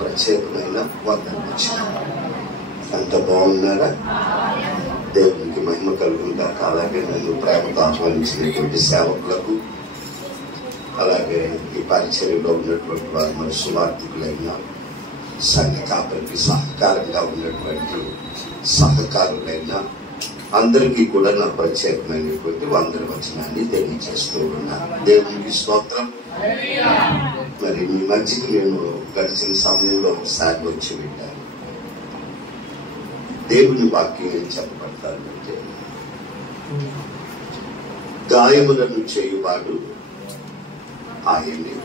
ప్రత్యేకమైన వందనం. అంత బాగున్నారా? దేవునికి మహిమ కలుగుతాక. అలాగే నన్ను ప్రేమతో ఆహ్వానించినటువంటి సేవకులకు, అలాగే ఈ పరిచర్యలో ఉన్నటువంటి వారు, మన సువార్థికులైన సంఘ కాపరికి సహకారంగా ఉన్నటువంటి సహకారులైన అందరికీ కూడా నా ప్రత్యేకమైనటువంటి వందనవచనాన్ని తెలియజేస్తూ ఉన్నాను. దేవునికి స్తోత్రం. మరి మీ మధ్యకి నేను గడిచిన సమయంలో ఒకసారి వచ్చి వింటాను. దేవుని వాక్యం ఏం చెప్పబడతానంటే, గాయములను చేయువాడు ఆయనే,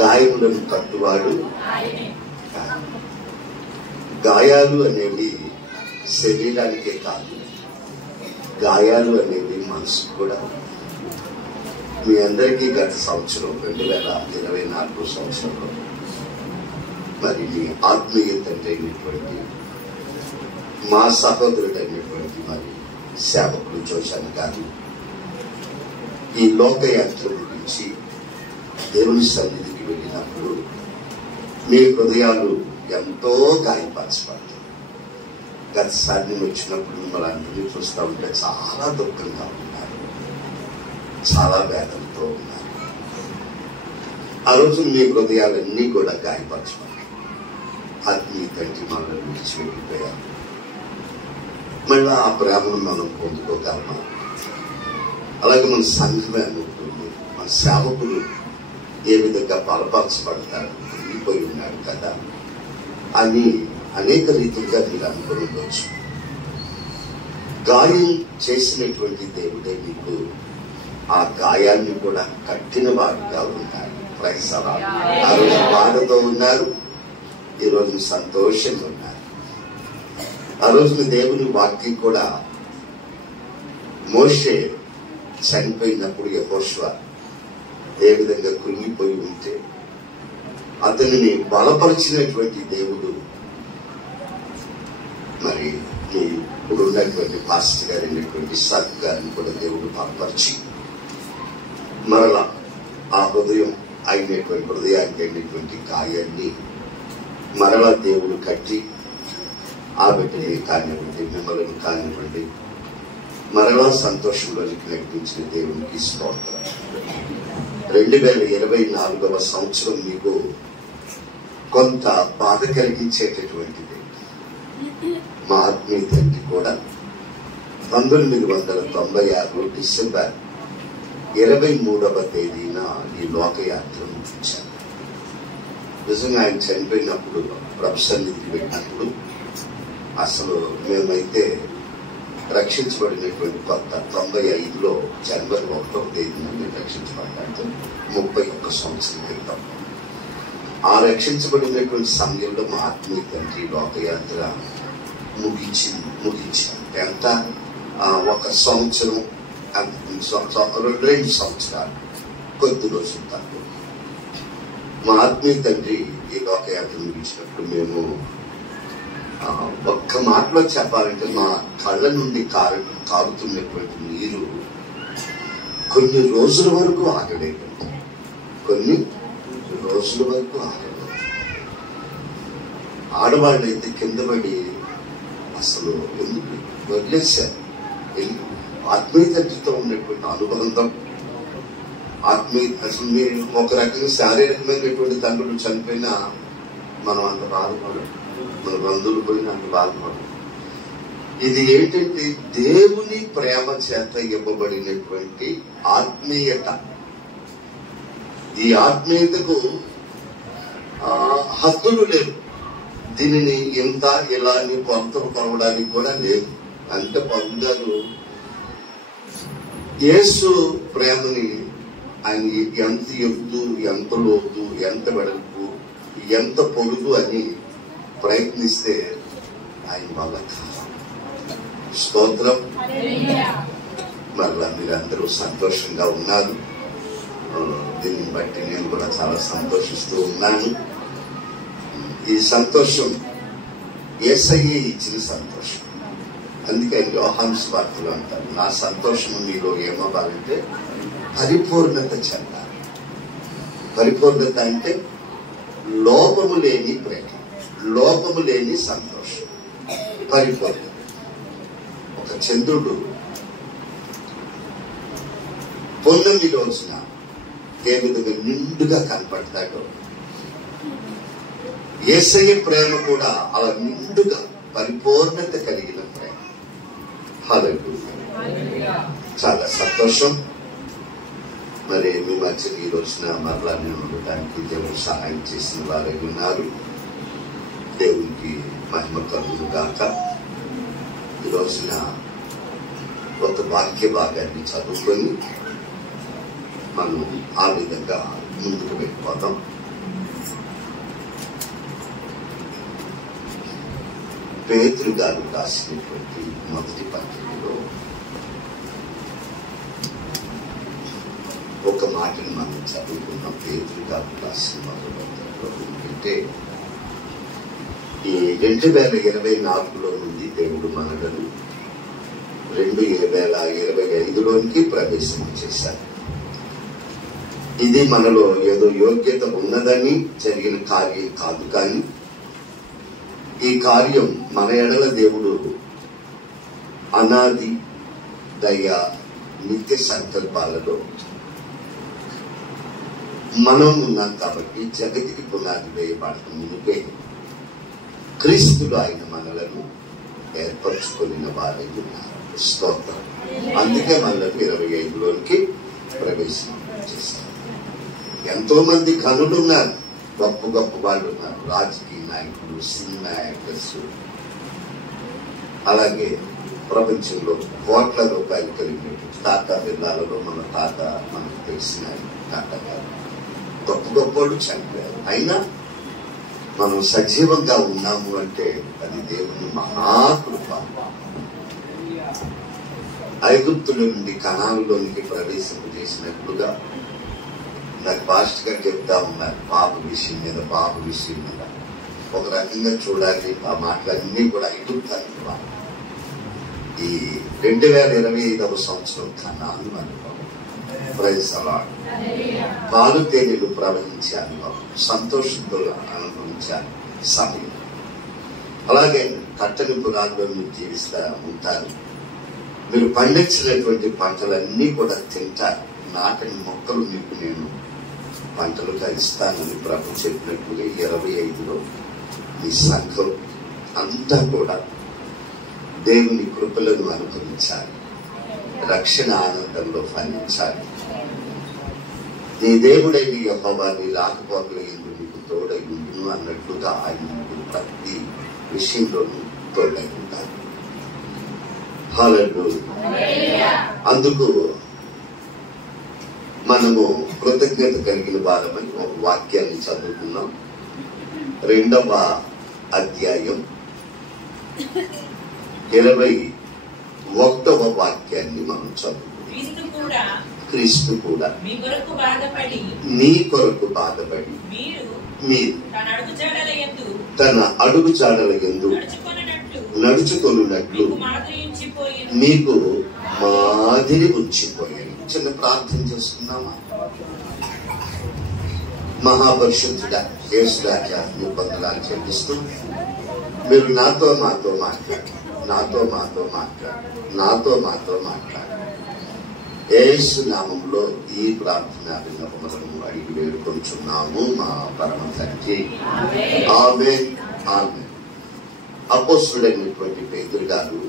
గాయములను కట్టువాడు. గాయాలు అనేవి శరీరానికే కాదు, గాయాలు అనేవి మనసుకు కూడా. మీ అందరికీ గత సంవత్సరం 2024 సంవత్సరంలో మరి మీ ఆత్మీయత అయినటువంటి మా సహోదరుడైనటువంటి మరి సేవకులు జోషాన్ గారు ఈ లోకయాత్ర గురించి దేవుని సన్నిధికి వెళ్ళినప్పుడు మీ హృదయాలు ఎంతో గాయపరచబడతాయి. గతసారి నేను వచ్చినప్పుడు మిమ్మల్ని అందరినీ చూస్తూ ఉంటే చాలా దుఃఖంగా ఉన్నారు, చాలా వేదనతో ఉన్నారు. ఆ రోజు మీ హృదయాలన్నీ కూడా గాయపరచబడ్డాయి. ఆత్మీయ తండ్రి మనల్ని విడిచి వెళ్ళిపోయారు. మళ్ళీ ఆ ప్రేమను మనం పొందుకోగలమా? అలాగే మన సంఘమే అనుకుంటుంది, మన సేవకులు ఏ విధంగా బలపరచబడతాడు, వెళ్ళిపోయి ఉన్నాడు కదా అని అనేక రీతిగా మీరు అనుకుని ఉండొచ్చు. గాయం చేసినటువంటి దేవుడే మీకు ఆ గాయాన్ని కూడా కట్టిన వాడిగా ఉన్నాడు. ఆ రోజు బాధతో ఉన్నారు, ఈరోజు సంతోషంగా ఉన్నారు. ఆ రోజున దేవుని వాక్యం కూడా మోషే చనిపోయినప్పుడు యెహోషువ ఏ విధంగా కృంగిపోయి ఉంటే అతనిని బలపరిచినటువంటి దేవుడు మరి మీ ఇప్పుడు ఉన్నటువంటి పాస్టర్ గారు అయినటువంటి సత్ గారిని కూడా దేవుడు బలపరిచి మరలా ఆ హృదయానికి అయినటువంటి గాయాన్ని మరలా దేవుడు కట్టి ఆ బిడ్డని కానివ్వండి, మిమ్మల్ని కానివ్వండి, మరలా సంతోషంలోనికి నడిపించిన దేవునికి స్తోత్రం. 2024వ సంవత్సరం మీకు కొంత బాధ కలిగించేటటువంటిది. మా ఆత్మీయ తండ్రి కూడా 1996 డిసెంబర్ 23వ తేదీన ఈ లోకయాత్ర ముగించారు. నిజంగా ఆయన చనిపోయినప్పుడు ప్రభు సన్నిధికి వెళ్ళినప్పుడు అసలు మేమైతే రక్షించబడినటువంటి కొత్త 95లో జనవరి 1వ తేదీన మేము రక్షించబడ్డాము. 31 సంవత్సరం క్రితం ఆ రక్షించబడినటువంటి సమయంలో మా ఆత్మీయ తండ్రి లోకయాత్ర ముగించాం. ఎంత ఒక సంవత్సరం, 2 సంవత్సరాలు, కొద్ది రోజులు తక్కువ. మా ఆత్మీయ తండ్రి ఈ లోకయాత్ర ముగించినప్పుడు మేము ఒక్క మాటలో చెప్పాలంటే మా కళ్ళ నుండి కారుతున్నటువంటి నీరు కొన్ని రోజుల వరకు ఆగలేదు. కొన్ని రోజుల వరకు ఆగలేదు. ఆడవాళ్ళు అయితే కింద పడి అసలు ఎందుకు వదిలేశారు. ఆత్మీయ తండ్రితో ఉన్నటువంటి అనుబంధం, అసలు మీరు ఒక రకంగా శారీరకమైనటువంటి తండ్రులు చనిపోయినా మనం అంత బాధపడం, మన బంధువులు పోయినా అంత బాధపడం. ఇది ఏంటంటే దేవుని ప్రేమ చేత ఇవ్వబడినటువంటి ఆత్మీయత. ఈ ఆత్మీయతకు హద్దులు లేవు. దీనిని ఇంత ఇలా అని కొలతలు కొలవడానికి కూడా లేదు. అంటే పౌలు గారు యేసు ప్రేమని ఆయన ఎంత ఎత్తు, ఎంత లోతు, ఎంత వెడల్పు, ఎంత పొడుగు అని ప్రయత్నిస్తే ఆయన వల్ల స్తోత్రం. మరలా మీరందరూ సంతోషంగా ఉన్నారు. దీన్ని బట్టి నేను కూడా చాలా సంతోషిస్తూ ఉన్నాను. ఈ సంతోషం యేసయ్యే ఇచ్చిన సంతోషం. అందుకే యోహాను సువార్తలో అంటారు, నా సంతోషం మీలో ఏమవ్వాలంటే పరిపూర్ణత చెందాలి. పరిపూర్ణత అంటే లోపము లేని ప్రేమ, లోపము లేని సంతోషం, పరిపూర్ణ. ఒక చంద్రుడు పొన్నమి రోజున ఏ విధంగా నిండుగా కనపడతాడో, యేసయ్య ప్రేమ కూడా అలా నిండుగా పరిపూర్ణత కలిగిన ప్రేమ. హల్లెలూయా. చాలా సంతోషం. మరి మీ మధ్య ఈ రోజున మరలా నేను ఉండటానికి దేవుడు సహాయం చేసిన వారై ఉన్నారు. దేవునికి మహిమ కలుగును గాక. ఈ రోజున ఒక వాక్య భాగాన్ని చదువుకొని మనం ఆ విధంగా ముందుకు వెళ్ళిపోతాం. పేతురు గారు రాసినటువంటి మొదటి పత్రికలో ఒక మాటను మనం చదువుకున్నాం. పేతురు గారు రాసిన మొదటి పత్రికలో ఏంటంటే, ఈ 2024లో నుండి దేవుడు మనలను 2025లోనికి ప్రవేశం చేశారు. ఇది మనలో ఏదో యోగ్యత ఉన్నదని జరిగిన కార్యం కాదు, కానీ ఈ కార్యం మన ఎడల దేవుడు అనాది దయ నిత్య సంకల్పాలలో మనం ఉన్నాం. కాబట్టి జగతికి పునాది వేయబడక మునిపే క్రీస్తులు ఆయన మనలను ఏర్పరచుకున్న వారై ఉన్నారు. స్తోత్రం. అందుకే మనలకు 25లోనికి ప్రవేశం చేస్తారు. ఎంతో మంది ఘనులు ఉన్నారు, గొప్ప గొప్ప వాళ్ళు ఉన్నారు, రాజకీయ నాయకులు, సినిమా యాక్టర్స్, అలాగే ప్రపంచంలో కోట్ల రూపాయలు కలిగినటువంటి టాటా బిర్లాలలో మన తాత మనకు తెలిసిన టాటా గారు, గొప్ప గొప్ప వాళ్ళు చనిపోయారు. అయినా మనం సజీవంగా ఉన్నాము అంటే అది దేవుని మహాకృప. ఐగుప్తుల నుండి కనానులోనికి ప్రవేశం చేసినట్లుగా నాకు పాస్టర్ గారు చెప్తా ఉన్నారు, పాప విషయం మీద ఒక రకంగా చూడాలి. ఆ మాటలన్నీ కూడా ఐగుప్తానికి ఈ 2025వ సంవత్సరం కనాను అనుభవం. ప్రైజ్ అలాడ్. పాలు తేనెలు ప్రవహించే అనుభవం, సంతోషంతో అనుభవించాలి సమయం. అలాగే కట్టని పురాల్లో మీరు జీవిస్తూ ఉంటారు. మీరు పండించినటువంటి పంటలన్నీ కూడా తింటారు. నాటని మొక్కలు మీకు నేను పంటలుగా ఇస్తానని ప్రభు చెప్పినట్టుగా 25లో ఈ సంఘం అంతా కూడా దేవుని కృపలను అనుభవించాలి, రక్షణ ఆనందంలో ఫలించాలి. నీ దేవుడైన యెహోవా నీ రాకపోకల యందు నీకు తోడై ఉండును అన్నట్లుగా ఆయన నీకు ప్రతి విషయంలోనూ తోడై ఉంటారు. హల్లెలూయా. అందుకు మనము కృతజ్ఞత కలిగిన వారమని ఒక వాక్యాన్ని చదువుకున్నాం. 2వ అధ్యాయం 21వ వాక్యాన్ని మనం చదువుకున్నాం. క్రీస్తు కూడా మీ కొరకు బాధపడి మీరు తన అడుగు జాడల యందు నడుచుకొనున్నట్లు మీకు మాదిరి ఉంచిపోయాను. చిన్న ప్రార్థన చేసుకున్నామా? మహాపరిశుద్ధుడా యేసు రాజా, మీ వందనాలు చెల్లిస్తూ మీరు నాతో మాట్లాడు. యేసు నామంలో ఈ ప్రార్థన విన్నపములను అడిగి వేడుకొంచున్నాము మా పరమ తండ్రి. ఆమేన్. అపోస్తలుడైనటువంటి పేతురు గారు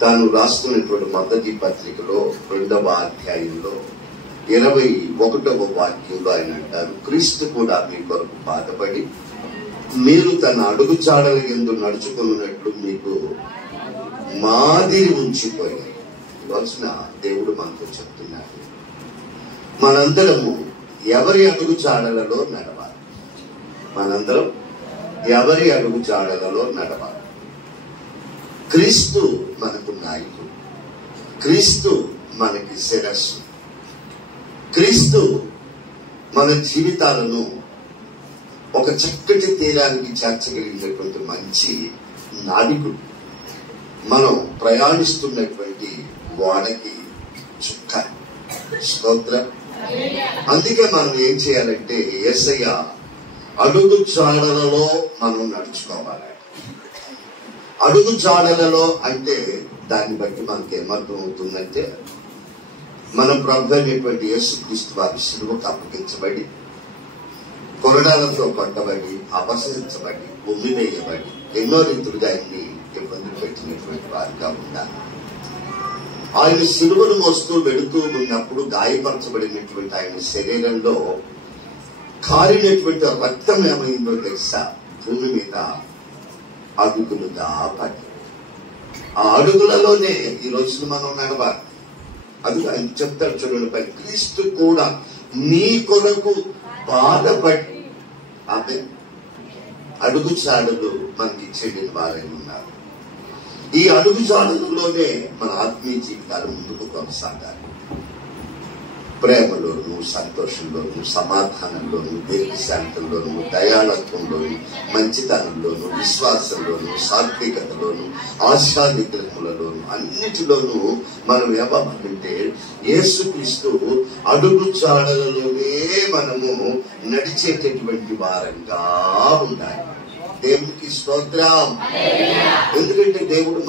తాను రాస్తున్నటువంటి మొదటి పత్రికలో 2వ అధ్యాయంలో 21వ వాక్యంలో ఆయన అంటారు, క్రీస్తు కూడా మీ కొరకు బాధపడి మీరు తన అడుగు చాడల యందు నడుచుకున్నట్లు మీకు మాదిరి ఉంచిపోయారు. వచ్చిన దేవుడు మనతో చెప్తున్నాడు, మనందరము ఎవరి అడుగు చాడలలో నడవాలి. క్రీస్తు మనకు నాయకుడు, క్రీస్తు మనకి శిరస్సు, క్రీస్తు మన జీవితాలను ఒక చక్కటి తీరానికి చేర్చగలిగినటువంటి మంచి నావికుడు. మనం ప్రయాణిస్తున్నటువంటి ఓడకి చుక్క. స్తోత్రం. అందుకే మనం ఏం చేయాలంటే యేసయ్య అడుగు జాడలలో మనం నడుచుకోవాలి. అడుగు జాడలలో అంటే దాన్ని బట్టి మనకి ఏమర్థం అవుతుందంటే, మన ప్రభు అయినటువంటి యేసుక్రీస్తు వారి శిలువకు అప్పగించబడి, కొరడాలతో కొట్టబడి, అపహసించబడి, ఉమ్మివేయబడి, ఎన్నో రీతులుగా ఆయన్ని ఇబ్బందులు పెట్టినటువంటి వారిగా ఉండాలి. ఆయన శిలువను మోస్తూ వెళుతూ ఉన్నప్పుడు గాయపరచబడినటువంటి ఆయన శరీరంలో కారినటువంటి రక్తం ఏమైందో తెలుసా? భూమి మీద అడుగులుగా పడి, ఆ అడుగులలోనే ఈ రోజున మనం నడవాలి. అది ఆయన చెప్తాడు చూడండి, పై క్రీస్తు కూడా మీ కొరకు బాధపడి ఆమె అడుగు చాడులు మనకి చెందిన వారై ఉన్నారు. ఈ అడుగు జాడలలోనే మన ఆత్మీయ జీవితాలు ముందుకు కొనసాగాలి. ప్రేమలోను, సంతోషంలోను, సమాధానంలోను, దీర్ఘశాంతంలోను, దయాళత్వంలోను, మంచితనంలోను, విశ్వాసంలోను, సాత్వికతలోను, ఆశా నిగ్రహములలోను, అన్నిటిలోనూ మనం ఏమంటే యేసుక్రీస్తు అడుగు జాడలలోనే మనము నడిచేటటువంటి వారంగా ఉండాలి. దేవునికి స్తోత్రం. ఎందుకంటే దేవుడు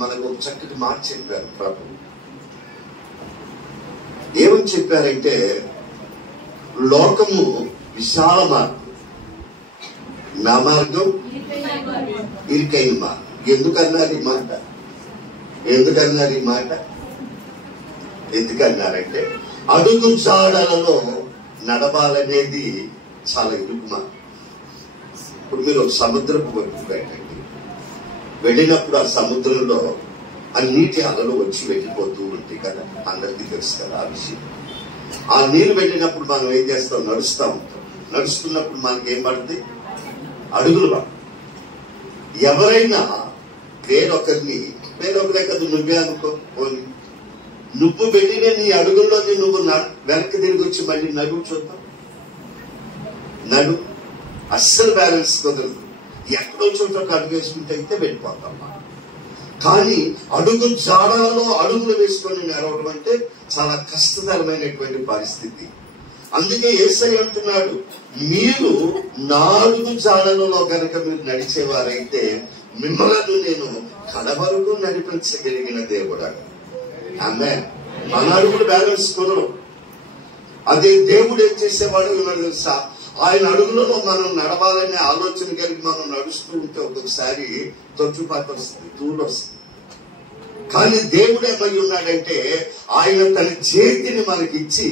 మనకు ఒక చక్కటి మాట చెప్పారు. ప్రభు ఏమని చెప్పారంటే, లోకము విశాల మార్గం, నా మార్గం ఇరుకైన మార్గం. ఎందుకన్నారు ఈ మాట? ఎందుకన్నారంటే అడుగు జాడలలో నడవాలనేది చాలా ఇరుకు మార్గం. ఇప్పుడు మీరు ఒక సముద్రపు వైపు పెట్టండి, వెళ్ళినప్పుడు ఆ సముద్రంలో ఆ నీటి అలలు వచ్చి వెళ్ళిపోతూ ఉంటాయి కదా, అందరికీ తెలుసు కదా ఆ విషయం. ఆ నీళ్ళు వెళ్ళినప్పుడు మనం ఏం చేస్తాం? నడుస్తూ ఉంటాం. నడుస్తున్నప్పుడు మనకి ఏం పడుతుంది? అడుగులు పడతాయి. ఎవరైనా వేరొకరే కదా, నువ్వే అనుకో, పోనీ నువ్వు వెళ్ళిన నీ అడుగుల్లోని నువ్వు వెనక్కి తిరిగి వచ్చి మళ్ళీ నడువు చూద్దాం. అస్సలు బ్యాలెన్స్ కుదరదు. ఎక్కడో చోట అడుగు వేసుకుంటే అయితే వెళ్ళిపోతాం. కానీ అడుగు జాడలలో అడుగులు వేసుకొని నడవడం అంటే చాలా కష్టతరమైనటువంటి పరిస్థితి. అందుకే యేసయ్య అంటున్నాడు, మీరు నా అడుగు జాడలలో కనుక మీరు నడిచేవారైతే మిమ్మల్ని నేను కడవరకు నడిపించగలిగిన దేవుడు. ఆమేన్. మన అడుగులు బ్యాలెన్స్ కుదరవు. అదే దేవుడు ఏం చేసేవాడు తెలుసా? ఆయన అడుగులలో మనం నడవాలనే ఆలోచన కలిగి మనం నడుస్తూ ఉంటే ఒక్కొక్కసారి తొట్టుపాటు వస్తుంది, తూలు వస్తుంది. కానీ దేవుడు ఏమై ఉన్నాడంటే ఆయన తన చేతిని మనకిచ్చి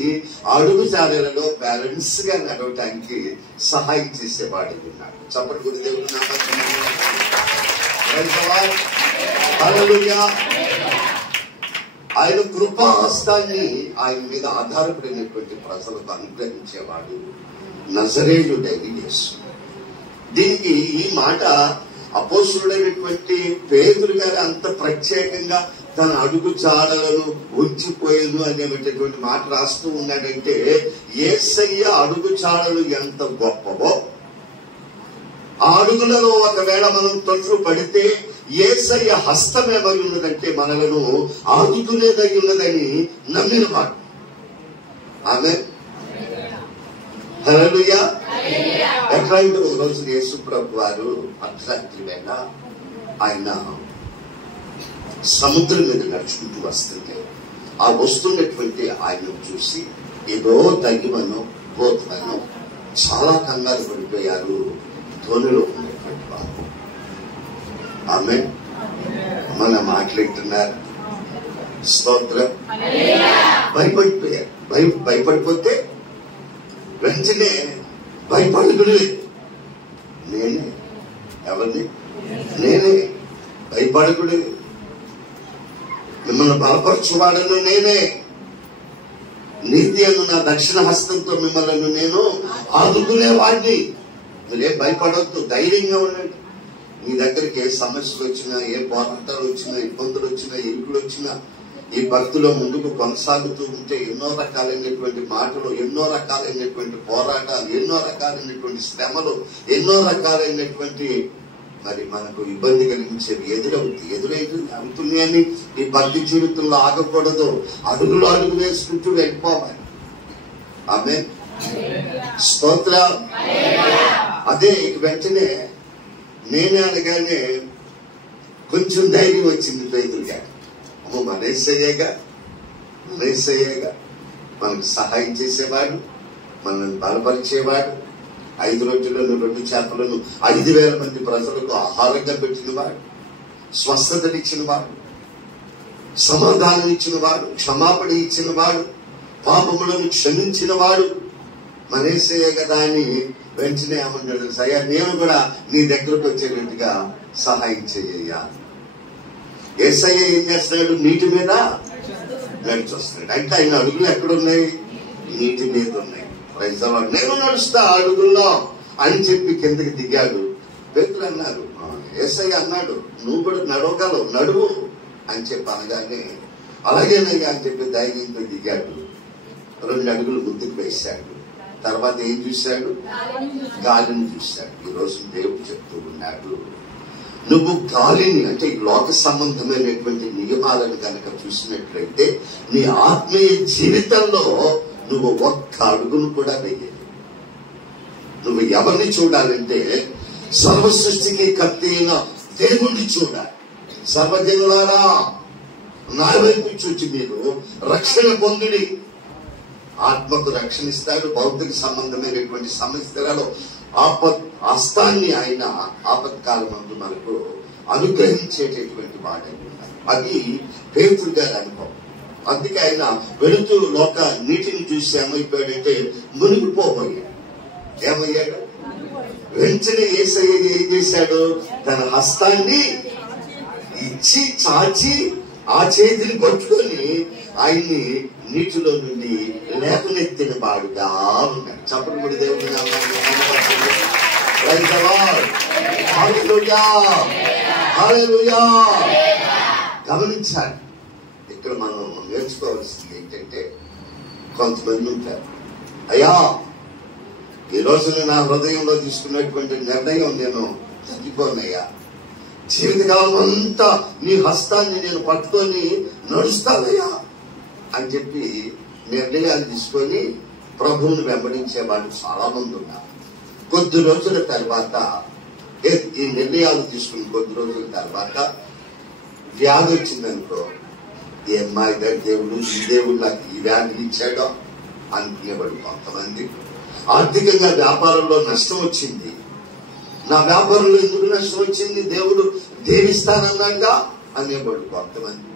అడుగు జాడలలో బ్యాలెన్స్ గా నడవటానికి సహాయం చేసేవాడు ఉన్నాడు. చప్పటి గురి దేవుడు ఆయన కృపాహస్తాన్ని ఆయన మీద ఆధారపడినటువంటి ప్రజలకు అనుగ్రహించేవాడు నజరేయుడైన యేసు. దీనికి ఈ మాట అపోస్తులుడైనటువంటి పేతురు గారు అంత ప్రత్యేకంగా తన అడుగు జాడలను ఉంచిపోయేను అనేటువంటి మాట రాస్తూ ఉన్నాడంటే, యేసయ్య అడుగు జాడలు ఎంత గొప్పవో, ఆ అడుగులలో ఒకవేళ మనం తొట్టు పడితే యేసయ్య హస్తం ఏమై ఉన్నదంటే మనలను ఆదుకునేదై ఉన్నదని నమ్మిన మాట. ఆమె హల్లెలూయా. ఎట్లయిందో ఒక రోజు యేసు ప్రభు వారు అర్ధరాత్రి వేళ ఆయన సముద్రం మీద నడుచుకుంటూ వస్తుంటే, ఆ వస్తున్నటువంటి ఆయనను చూసి ఏదో దయ్యమనో భూతమనో చాలా కంగారు పడిపోయారు ధోనిలో ఉన్నటువంటి వారు. ఆమె మన మాట్లాడుతున్నారు. స్తోత్రం. భయపడిపోయారు. భయపడిపోతే వెంటనే భయపడకుడు నేనే. ఎవరిని? నేనే. భయపడకుడు, మిమ్మల్ని బలపరచువాడను నేనే. నీతి అను నా దక్షిణ హస్తంతో మిమ్మల్ని నేను ఆదుకునేవాడిని. మీరేం భయపడవద్దు, ధైర్యంగా ఉండండి. మీ దగ్గరికి ఏ సమస్యలు వచ్చినా, ఏ పోరాటాలు వచ్చినా, ఇబ్బందులు వచ్చినా, ఇరుకులు వచ్చినా, ఈ భక్తిలో ముందుకు కొనసాగుతూ ఉంటే ఎన్నో రకాలైనటువంటి మాటలు, ఎన్నో రకాలైనటువంటి పోరాటాలు, ఎన్నో రకాలైనటువంటి శ్రమలు, ఎన్నో రకాలైనటువంటి మరి మనకు ఇబ్బంది కలిగించేవి ఎదురవుతుంది అని ఈ భక్తి జీవితంలో ఆగకూడదు. అడుగులు అడుగు వేసుకుంటూ వెళ్ళిపోవాలి. ఆమేన్. స్తోత్రం. అదే వెంటనే నేనే అనగానే కొంచెం ధైర్యం వచ్చింది పేతురుగా. అమ్మో మనేసయ్యేగా మనకు సహాయం చేసేవాడు, మనల్ని బలపరిచేవాడు, 5 రొట్టెలను 2 చేపలను 5,000 మంది ప్రజలకు ఆహారంగా పెట్టినవాడు, స్వస్థతనిచ్చినవాడు, సమాధానం ఇచ్చినవాడు, క్షమాపణ ఇచ్చినవాడు, పాపములను క్షమించినవాడు మనేసయ్య కదా అని వెంటనే ఏమన్నాడు, సయ్యా నేను కూడా నీ దగ్గరకు వచ్చేటట్టుగా సహాయం చేయ్యా. యేసయ్య ఏం చేస్తున్నాడు? నీటి మీద నడిచొస్తున్నాడు. అంటే ఆయన అడుగులు ఎక్కడున్నాయి? నీటి మీద ఉన్నాయి. నేను నడుస్తా అడుగుల్లో అని చెప్పి కిందకి దిగాడు. పేతురు అన్నారు, యేసయ్య అన్నాడు నువ్వు కూడా నడవగలవు, నడువు అని చెప్పి అనగానే అలాగేనయ్యా అని చెప్పి ధైర్యంతో దిగాడు. 2 అడుగులు ముందుకు వేశాడు. తర్వాత ఏం చూశాడు? గాలిని చూశాడు. ఈరోజు దేవుడు చెప్తూ ఉన్నాడు, నువ్వు గాలిని అంటే ఈ లోక సంబంధమైనటువంటి నియమాలను కనుక చూసినట్లయితే నీ ఆత్మీయ జీవితంలో నువ్వు ఒక్క అడుగును కూడా వేయలేదు. నువ్వు ఎవరిని చూడాలంటే సర్వ సృష్టికి కర్త అయిన దేవుణ్ణి చూడాలి. సర్వజనులారా నా వైపు చూచి మీరు రక్షణ పొందుడి. ఆత్మకు రక్షణ ఇస్తాడు. భౌతిక సంబంధమైనటువంటి సమస్యలలో హస్తాన్ని ఆయన ఆపత్కాలమందు మనకు అనుగ్రహించేటటువంటి వాడై ఉన్నాడు. అది పేతురు గారి అనుభవం. అందుకే ఆయన వెళుతూ లోక నీటిని చూసి ఏమైపోయాడంటే మునిగిపోబోయాడు. ఏమయ్యాడు? వెంటనే యేసయ్య ఏం చేశాడు? తన హస్తాన్ని ఇచ్చి చాచి ఆ చేతిని పట్టుకొని ఆయన్ని నీటిలో నుండి లేపనెత్తిన వాడుగా ఉన్నాడు. చప్పటి కూడా దేవుడి గమనించాలి. ఇక్కడ మనం నేర్చుకోవాల్సింది ఏంటంటే, కొంతమంది ఉంటారు, అయ్యా ఈ రోజు నా హృదయంలో తీసుకున్నటువంటి నిర్ణయం నేను తగ్గిపోనయ్యా, జీవితకాలం అంతా నీ హస్తాన్ని నేను పట్టుకొని నడుస్తానయ్యా అని చెప్పి నిర్ణయాలు తీసుకొని ప్రభువుని వెంబడించే వాళ్ళు చాలా మంది ఉన్నారు. కొద్ది రోజుల తర్వాత ఈ నిర్ణయాలు తీసుకుని కొద్ది రోజుల తర్వాత వ్యాధి వచ్చిందనుకో, ఏమ్మా ఇదే దేవుడు, ఈ దేవుడు నాకు ఈ వ్యాధి ఇచ్చాడో అనుకునేవాడు కొంతమంది. ఆర్థికంగా వ్యాపారంలో నష్టం వచ్చింది, నా వ్యాపారంలో ఎందుకు నష్టం వచ్చింది, దేవుడు దేవిస్తానన్నాగా అనేవాడు కొంతమంది.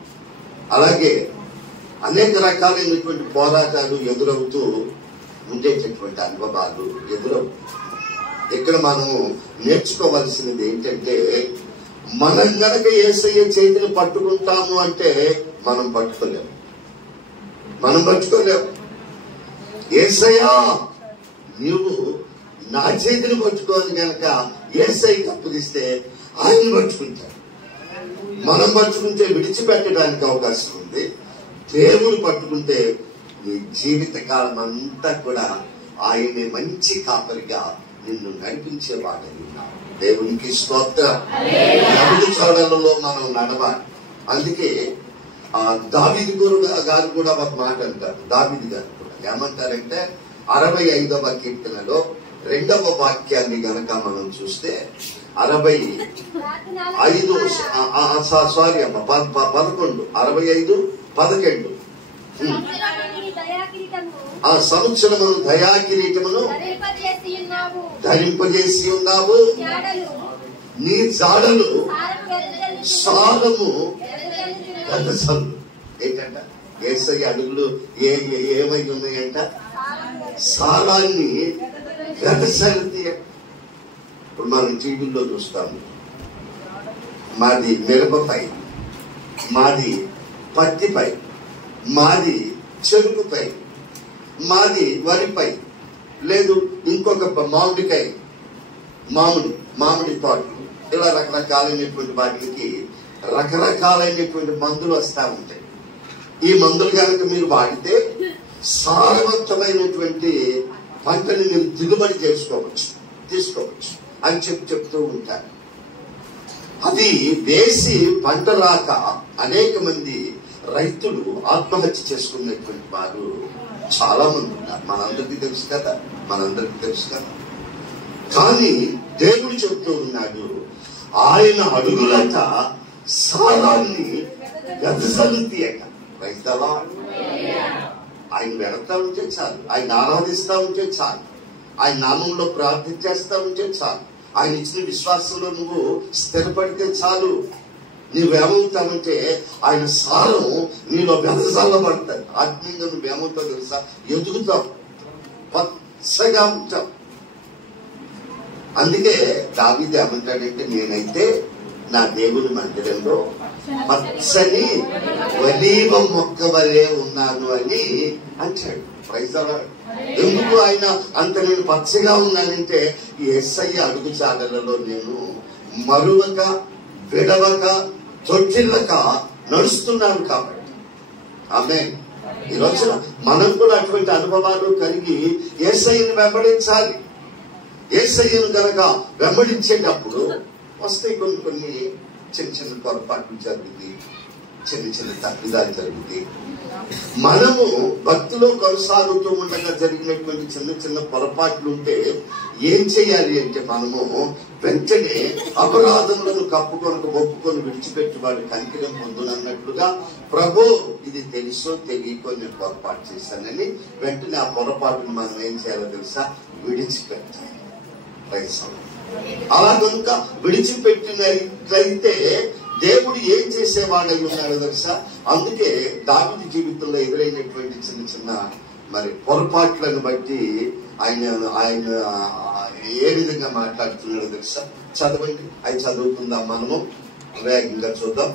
అలాగే అనేక రకాలైనటువంటి పోరాటాలు ఎదురవుతూ ఉండేటటువంటి అనుభవాలు ఎదురవుతాయి. ఇక్కడ మనము నేర్చుకోవాల్సినది ఏంటంటే, మనం గనక యేసయ్య చేతిని పట్టుకుంటాము అంటే మనం పట్టుకోలేము. యేసయ్యా నీవు నా చేతిని పట్టుకోని కనుక యేసయ్యకి అప్పగిస్తే ఆయన పట్టుకుంటాడు. మనం పట్టుకుంటే విడిచిపెట్టడానికి అవకాశం ఉంది. దేవుడు పట్టుకుంటే నీ జీవిత కాలం అంతా కూడా ఆయనే మంచి కాపరిగా నిన్ను నడిపించేవాడని ఉన్నాడు. దేవునికి స్తోత్రం. ఎవరి చోడలలో మనం నడవాలి. అందుకే దావీదు గారు కూడా ఒక మాట అంటారు. దావీదు గారు కూడా ఏమంటారంటే 65వ కీర్తనలో 2వ వాక్యాన్ని గనక మనం చూస్తే 65:11 ఆ సంవత్సరమును దయాకిరీటమును ధరింపజేసి ఉన్నావు, నీ జాడలు సారము గదసలు. ఏంటంట? యేసయ్య అడుగులు ఏమై ఉన్నాయంట? సారాన్ని గదసలు. ఇప్పుడు మనం టీవీల్లో చూస్తాము, మాది మిరపపై, మాది పత్తిపై, మాది చెరుకుపై, మాది వరిపై, లేదు ఇంకొక మామిడికాయ, మామిడి తోటలు, ఇలా రకరకాలైనటువంటి వాటికి రకరకాలైనటువంటి మందులు వస్తూ ఉంటాయి. ఈ మందులు కనుక మీరు వాడితే సారవంతమైనటువంటి పంటని మీరు దిగుబడి తీసుకోవచ్చు అని చెప్తూ ఉంటారు. అది వేసి పంట రాక అనేక మంది రైతులు ఆత్మహత్య చేసుకున్నటువంటి వారు చాలా మంది ఉన్నారు. మనందరికీ తెలుసు కదా. కానీ దేవుడు చెప్తూ ఉన్నాడు, ఆయన అడుగులట సారాన్ని వెదజల్లుతీయట. రైతవా ఆయన వెళతా ఉంటే చాలు, ఆయన ఆరాధిస్తా ఉంటే చాలు, ఆయన నామంలో ప్రార్థించేస్తా ఉంటే చాలు, ఆయన ఇచ్చిన విశ్వాసంలో నువ్వు స్థిరపడితే చాలు. నువ్వేమవుతావంటే ఆయన సారం నీలో వెదజల్లబడతాయి. ఆత్మీయంగా నువ్వేమవుతావు తెలుసా? ఎదుగుతావు, పచ్చగా ఉంటావు. అందుకే దావీదు ఏమంటాడంటే, నేనైతే నా దేవుని మందిరంలో పచ్చని ఒలీవ మొక్క వలె ఉన్నాను అని అంటాడు. Praise the Lord. ఎందుకు ఆయన అంత నేను పచ్చగా ఉన్నానంటే, యేసయ్య అడుగు జాడలలో నేను మరువక విడవక తొట్టిల్లక నడుస్తున్నాను కాబట్టి. ఆమేన్. ఈరోజు మనం కూడా అటువంటి అనుభవాలు కలిగి యేసయ్యను వెంబడించాలి. యేసయ్యను గనక వెంబడించేటప్పుడు వస్తాయి కొన్ని చిన్న చిన్న పొరపాట్లు జరుగుతాయి, చిన్న చిన్న తప్పిదాలు జరుగుతాయి. మనము భక్తిలో కొనసాగుతూ ఉండగా జరిగినటువంటి చిన్న చిన్న పొరపాట్లు ఉంటే ఏం చేయాలి అంటే, మనము వెంటనే అపరాధములను కప్పుకొనక ఒప్పుకొని విడిచిపెట్టి వాడు కనికరం పొందునన్నట్లుగా, ప్రభు ఇది తెలుసో తెలియకో నేను పొరపాటు చేశానని వెంటనే ఆ పొరపాటును మనం ఏం చేయాలో తెలుసా? విడిచిపెట్టాలి. అలా కనుక విడిచిపెట్టినట్లయితే దేవుడు ఏం చేసేవాడై ఉన్నాడో తెలుసా? అందుకే దావీదు జీవితంలో ఎదురైనటువంటి చిన్న చిన్న మరి పొరపాట్లను బట్టి ఆయన ఏ విధంగా మాట్లాడుతున్నాడో తెలుసా? చదవండి, అవి చదువుకుందాం, మనము వేగంగా చూద్దాం.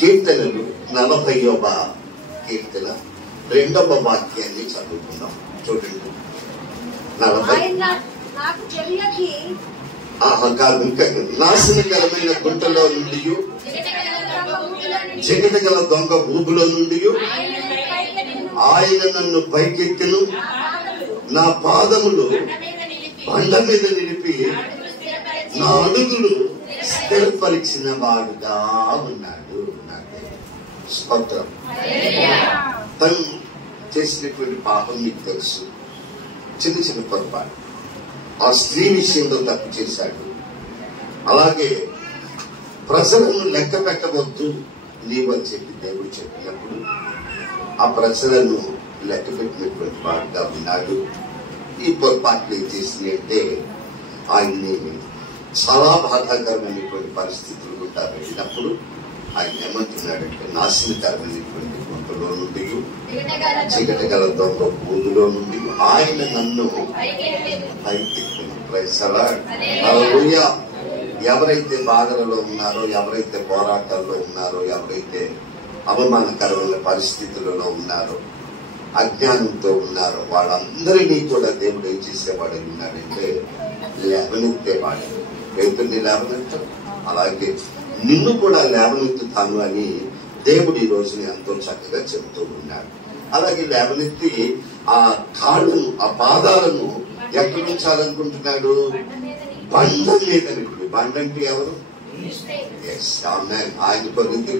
కీర్తనలు 40వ కీర్తన 2వ వాక్యాన్ని చదువుకుందాం. చూడండి. 40 నాశనకరమైన గుంటలో నుండి, జగతగల దొంగ ఊబులో నుండి ఆయన నన్ను పైకెత్తిను, నా పాదములు బండ మీద నిలిపి నా అడుగులు స్థిరపరిచిన వాడుగా ఉన్నాడు. స్తోత్రం. తను చేసినటువంటి పాపం మీకు తెలుసు, చిన్న చిన్న పొరపాటు. ఆ స్త్రీ విషయంలో తప్పు చేశాడు. అలాగే ప్రజలను లెక్క పెట్టవద్దు నీవు అని చెప్పి దేవుడు చెప్పినప్పుడు ఆ ప్రజలను లెక్క పెట్టినటువంటి వాడుగా ఉన్నాడు. ఈ పొరపాట్లు ఏం చేసినాయి అంటే, ఆయన్ని చాలా బాధాకరమైనటువంటి పరిస్థితులు గుండా వెళ్ళినప్పుడు ఆయన ఏమంటున్నాడంటే, నాశనకరమైనటువంటి గుంటలో నుండి, చీకటి గల దొంగ ఊదులో నుండి ఆయన నన్ను పైకెత్తిన. Praise the lord. హల్లెలూయా. ఎవరైతే బాధలలో ఉన్నారో, ఎవరైతే పోరాటాల్లో ఉన్నారో, ఎవరైతే అవమానకరమైన పరిస్థితులలో ఉన్నారో, అజ్ఞానంతో ఉన్నారో, వాళ్ళందరినీ కూడా దేవుడు ఏం చేసేవాడు ఉన్నాడంటే, లేవనెత్తేవాడు. పేతుర్ని లేవనెత్తాడు, అలాగే నిన్ను కూడా లేవనెత్తుతాను అని దేవుడు ఈ రోజుని ఎంతో చక్కగా చెబుతూ ఉన్నాడు. అలాగే లేవనెత్తి ఆ కాళ్ళను, ఆ పాదాలను ఎక్కడి ఉంచాలనుకుంటున్నాడు? బండ మీద నిలిపి. బండ అంటే ఎవరు? ఆయన కొద్ది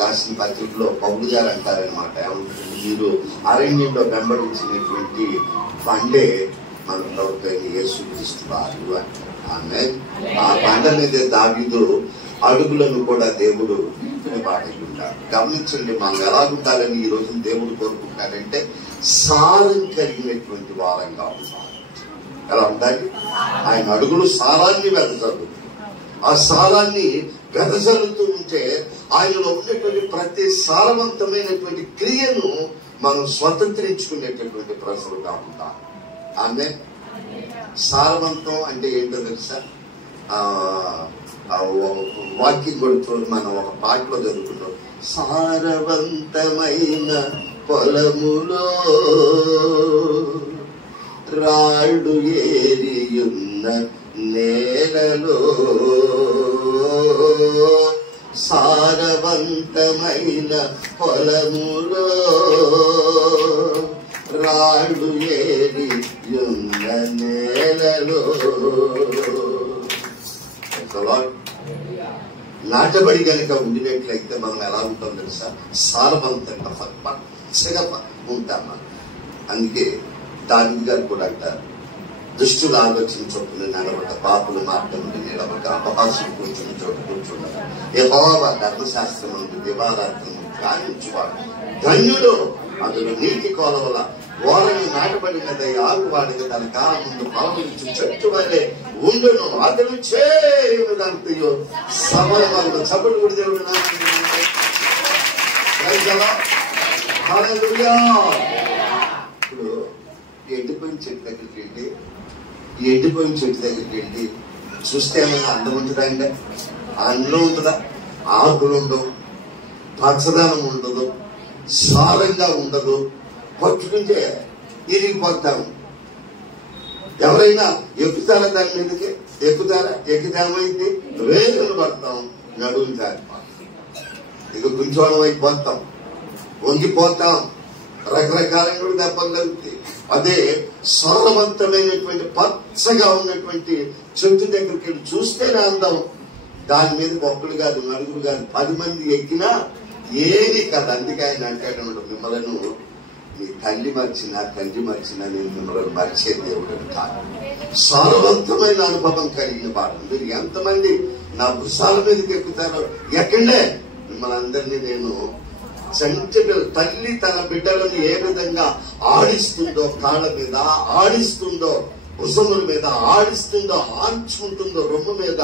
రాసిన పత్రికలో పౌలు గారు అంటారనమాట, ఏమంటారు? మీరు అరణ్యంలో వెంబడించినటువంటి బండే మన ప్రభువైన యేసుక్రీస్తు వారు అంటారు. ఆ బండ మీద దావీదు అడుగులను కూడా దేవుడు వాడి ఉంటాడు. గమనించండి, మనం ఎలా ఉండాలని ఈ రోజు దేవుడు కోరుకుంటాడంటే, సారం కలిగినటువంటి వారంగా ఉండాలి. ఎలా ఉండాలి? ఆయన అడుగులు సారాన్ని వెదజల్లు. ఆ సారాన్ని వెదజల్లుతూ ఉంటే ఆయనలో ఉన్నటువంటి ప్రతి సారవంతమైనటువంటి క్రియను మనం స్వతంత్రించుకునేటటువంటి ప్రజలుగా ఉండాలి. ఆమె సారవంతం అంటే ఏంటో తెలుసా? వాక్యం కూడా మనం ఒక పాటలో జరుగుతున్నాం. సారవంతమైన పొలములో రాళ్ళు ఏరియున్న నేలలో, సారవంతమైన పొలములో రాళ్ళు ఏరియున్న నేలలో నాటబడి కనుక ఉండినట్లయితే మనం ఎలా ఉంటాం తెలుసా? సారవంతంగా పచ్చగా ఉంటాం మనం. అందుకే దావీదు గారు కూడా అంటారు, దుష్టుల ఆలోచన చొప్పున నడవక, పాపుల మార్గం నిలవక, అపహాసులు కూర్చుని చోటు కూర్చుండగా, యెహోవా ధర్మశాస్త్రం నుండి దివారాత్రం ధ్యానించువాడు ధన్యుడు. అందులో నీటి కోలవల ఓరని నాటబడినదై ఆకువాడికి తన కాలం ముందు పాములించు చెట్టు వల్లే ఉండును. అతను చేయదంతయో సమరవాళ్ళు చప్పుడు కూడా దేవుడు ఇప్పుడు ఎండిపోయిన చెట్టు దగ్గరికి వెళ్ళి, ఈ ఎండిపోయిన చెట్టు దగ్గరికి వెళ్ళి చూస్తే ఏమైనా అందం ఉంటుందా అండి? అందం ఉంటుందా? ఆకులు ఉండవు, పచ్చదనం ఉండదు, సారంగా ఉండదు, పట్టుకుంటే ఇరిగిపోతాము. ఎవరైనా ఎక్కుతారా దాని మీదకి? ఎక్కుతారా? ఎక్కితే ఏమైంది? వేరులు పడతాం, నడువులు జారిపోతాం, ఇక గుంచోళం అయిపోతాం, వంగిపోతాం, రకరకాలైన దెబ్బలు కలుగుతాయి. అదే సారవంతమైనటువంటి పచ్చగా ఉన్నటువంటి చెట్టు దగ్గరికి వెళ్ళి చూస్తేనే అందం. దాని మీద ఒక్కడు కాదు, నలుగురు కాదు, 10 మంది ఎక్కినా ఏది కాదు. అందుకే ఆయన అంటాడు, మిమ్మల్ని మీ తల్లి మర్చినా తండ్రి మర్చినా నేను మిమ్మల్ని మర్చే దేవుడు కాదు. సారవంతమైన అనుభవం కలిగిన వాడు. మీరు ఎంతమంది నా భుజాల మీదకి ఎక్కుతారో ఎక్కడే మిమ్మల్ని అందరినీ నేను తల్లి తన బిడ్డలను ఏ విధంగా ఆడిస్తుందో, కాళ్ళ మీద ఆడిస్తుందో, భుజముల మీద ఆడిస్తుందో, ఆంచుకుంటుందో రొమ్ము మీద,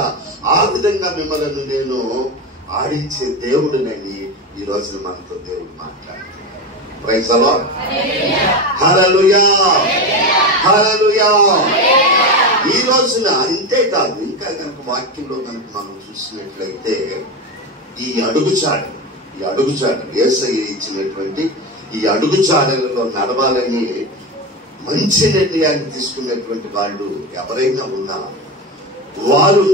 ఆ విధంగా మిమ్మల్ని నేను ఆడించే దేవుడునని ఈ రోజున మనతో దేవుడు మాట్లాడుతున్నాడు. Praise the lord. Hallelujah, hallelujah. ఈ రోజున ఇంతే కాదు, ఇంకా కనుక వాక్యంలో కనుక మనం చూసినట్లయితే ఈ అడుగుచాడలు యేసయ్య ఇచ్చినటువంటి ఈ అడుగుచాడలలో నడవాలని మంచి నిర్ణయాన్ని తీసుకున్నటువంటి వాళ్ళు ఎవరైనా ఉన్నా వారు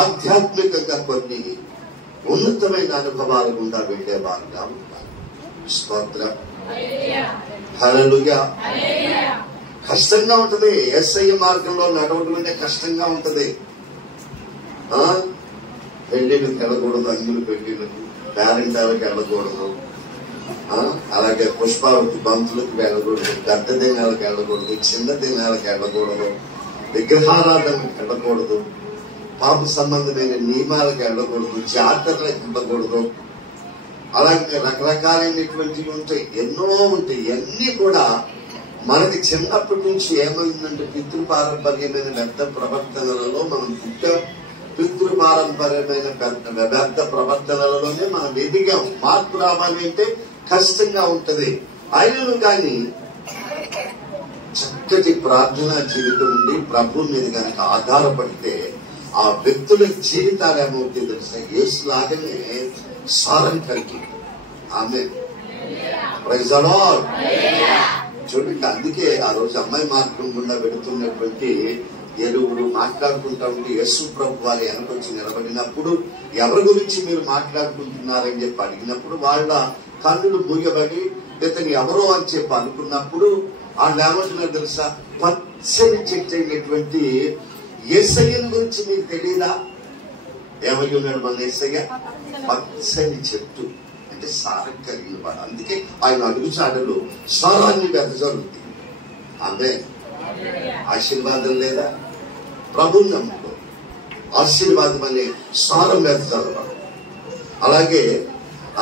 ఆధ్యాత్మికంగా కొన్ని ఉన్నతమైన అనుభవాల గుండా వెళ్లేవారుగా ఉంటారు. స్తోత్రం, హల్లెలూయా. కష్టంగా ఉంటది. యేసయ్య మార్గంలో నడవడం అంటే కష్టంగా ఉంటది. పెళ్లిళ్ళకి వెళ్ళకూడదు, అంగులు పెళ్లిళ్ళకు, పేరెంటాలకు వెళ్ళకూడదు, అలాగే పుష్పావతి బంతులకు వెళ్ళకూడదు, పెద్ద దినాలకు వెళ్ళకూడదు, చిన్న దినాలకు వెళ్ళకూడదు, విగ్రహారాధనకు వెళ్ళకూడదు, పాప సంబంధమైన నియమాలకు వెళ్ళకూడదు, జాతరలకు వెళ్ళకూడదు. అలాగే రకరకాలైనటువంటివి ఉంటాయి, ఎన్నో ఉంటాయి. ఇవన్నీ కూడా మనకి చిన్నప్పటి నుంచి ఏమైందంటే పితృపారంపర్యమైన వ్యర్థ ప్రవర్తనలలో మనం పుట్టాం. పితృపారంపర్యమైన వ్యర్థ ప్రవర్తనలలోనే మనం ఎదిగాం. మార్పు రావాలి అంటే కష్టంగా ఉంటది. అయినను కానీ చక్కటి ప్రార్థనా జీవితం ఉండి ప్రభు మీద కనుక ఆధారపడితే ఆ వ్యక్తుల జీవితాలు ఏమవుతుంది తెలుసా? యేసులాగానే సారం కలిగి. ఆమేన్. Praise the lord. చూడండి, అందుకే ఆ రోజు అమ్మాయి మార్గం గుండా వెళుతున్నటువంటి ఏడుగురు మాట్లాడుకుంటా ఉంటే యేసు ప్రభు వారి వెనకొచ్చి నిలబడినప్పుడు ఎవరి గురించి మీరు మాట్లాడుకుంటున్నారని చెప్పి అడిగినప్పుడు వాళ్ళ కన్నులు మూయబడి ఇతను ఎవరో అని చెప్పి అనుకున్నప్పుడు వాళ్ళు ఏమంటున్నారు తెలుసా? పచ్చని చెట్టు అయినటువంటి యేసయ్యను గురించి మీకు తెలియదా? ఏమై ఉన్నాడు మన యేసయ్య? పచ్చని చెట్టు అంటే సారం కలిగిన వాడు. అందుకే ఆయన అడుగుచాడలు సారాన్ని వెదజల్లుతుంది. ఆమె ఆశీర్వాదం లేదా? ప్రభుని నమ్ముకో, ఆశీర్వాదం అనే సారం వెదజల్లవాడు. అలాగే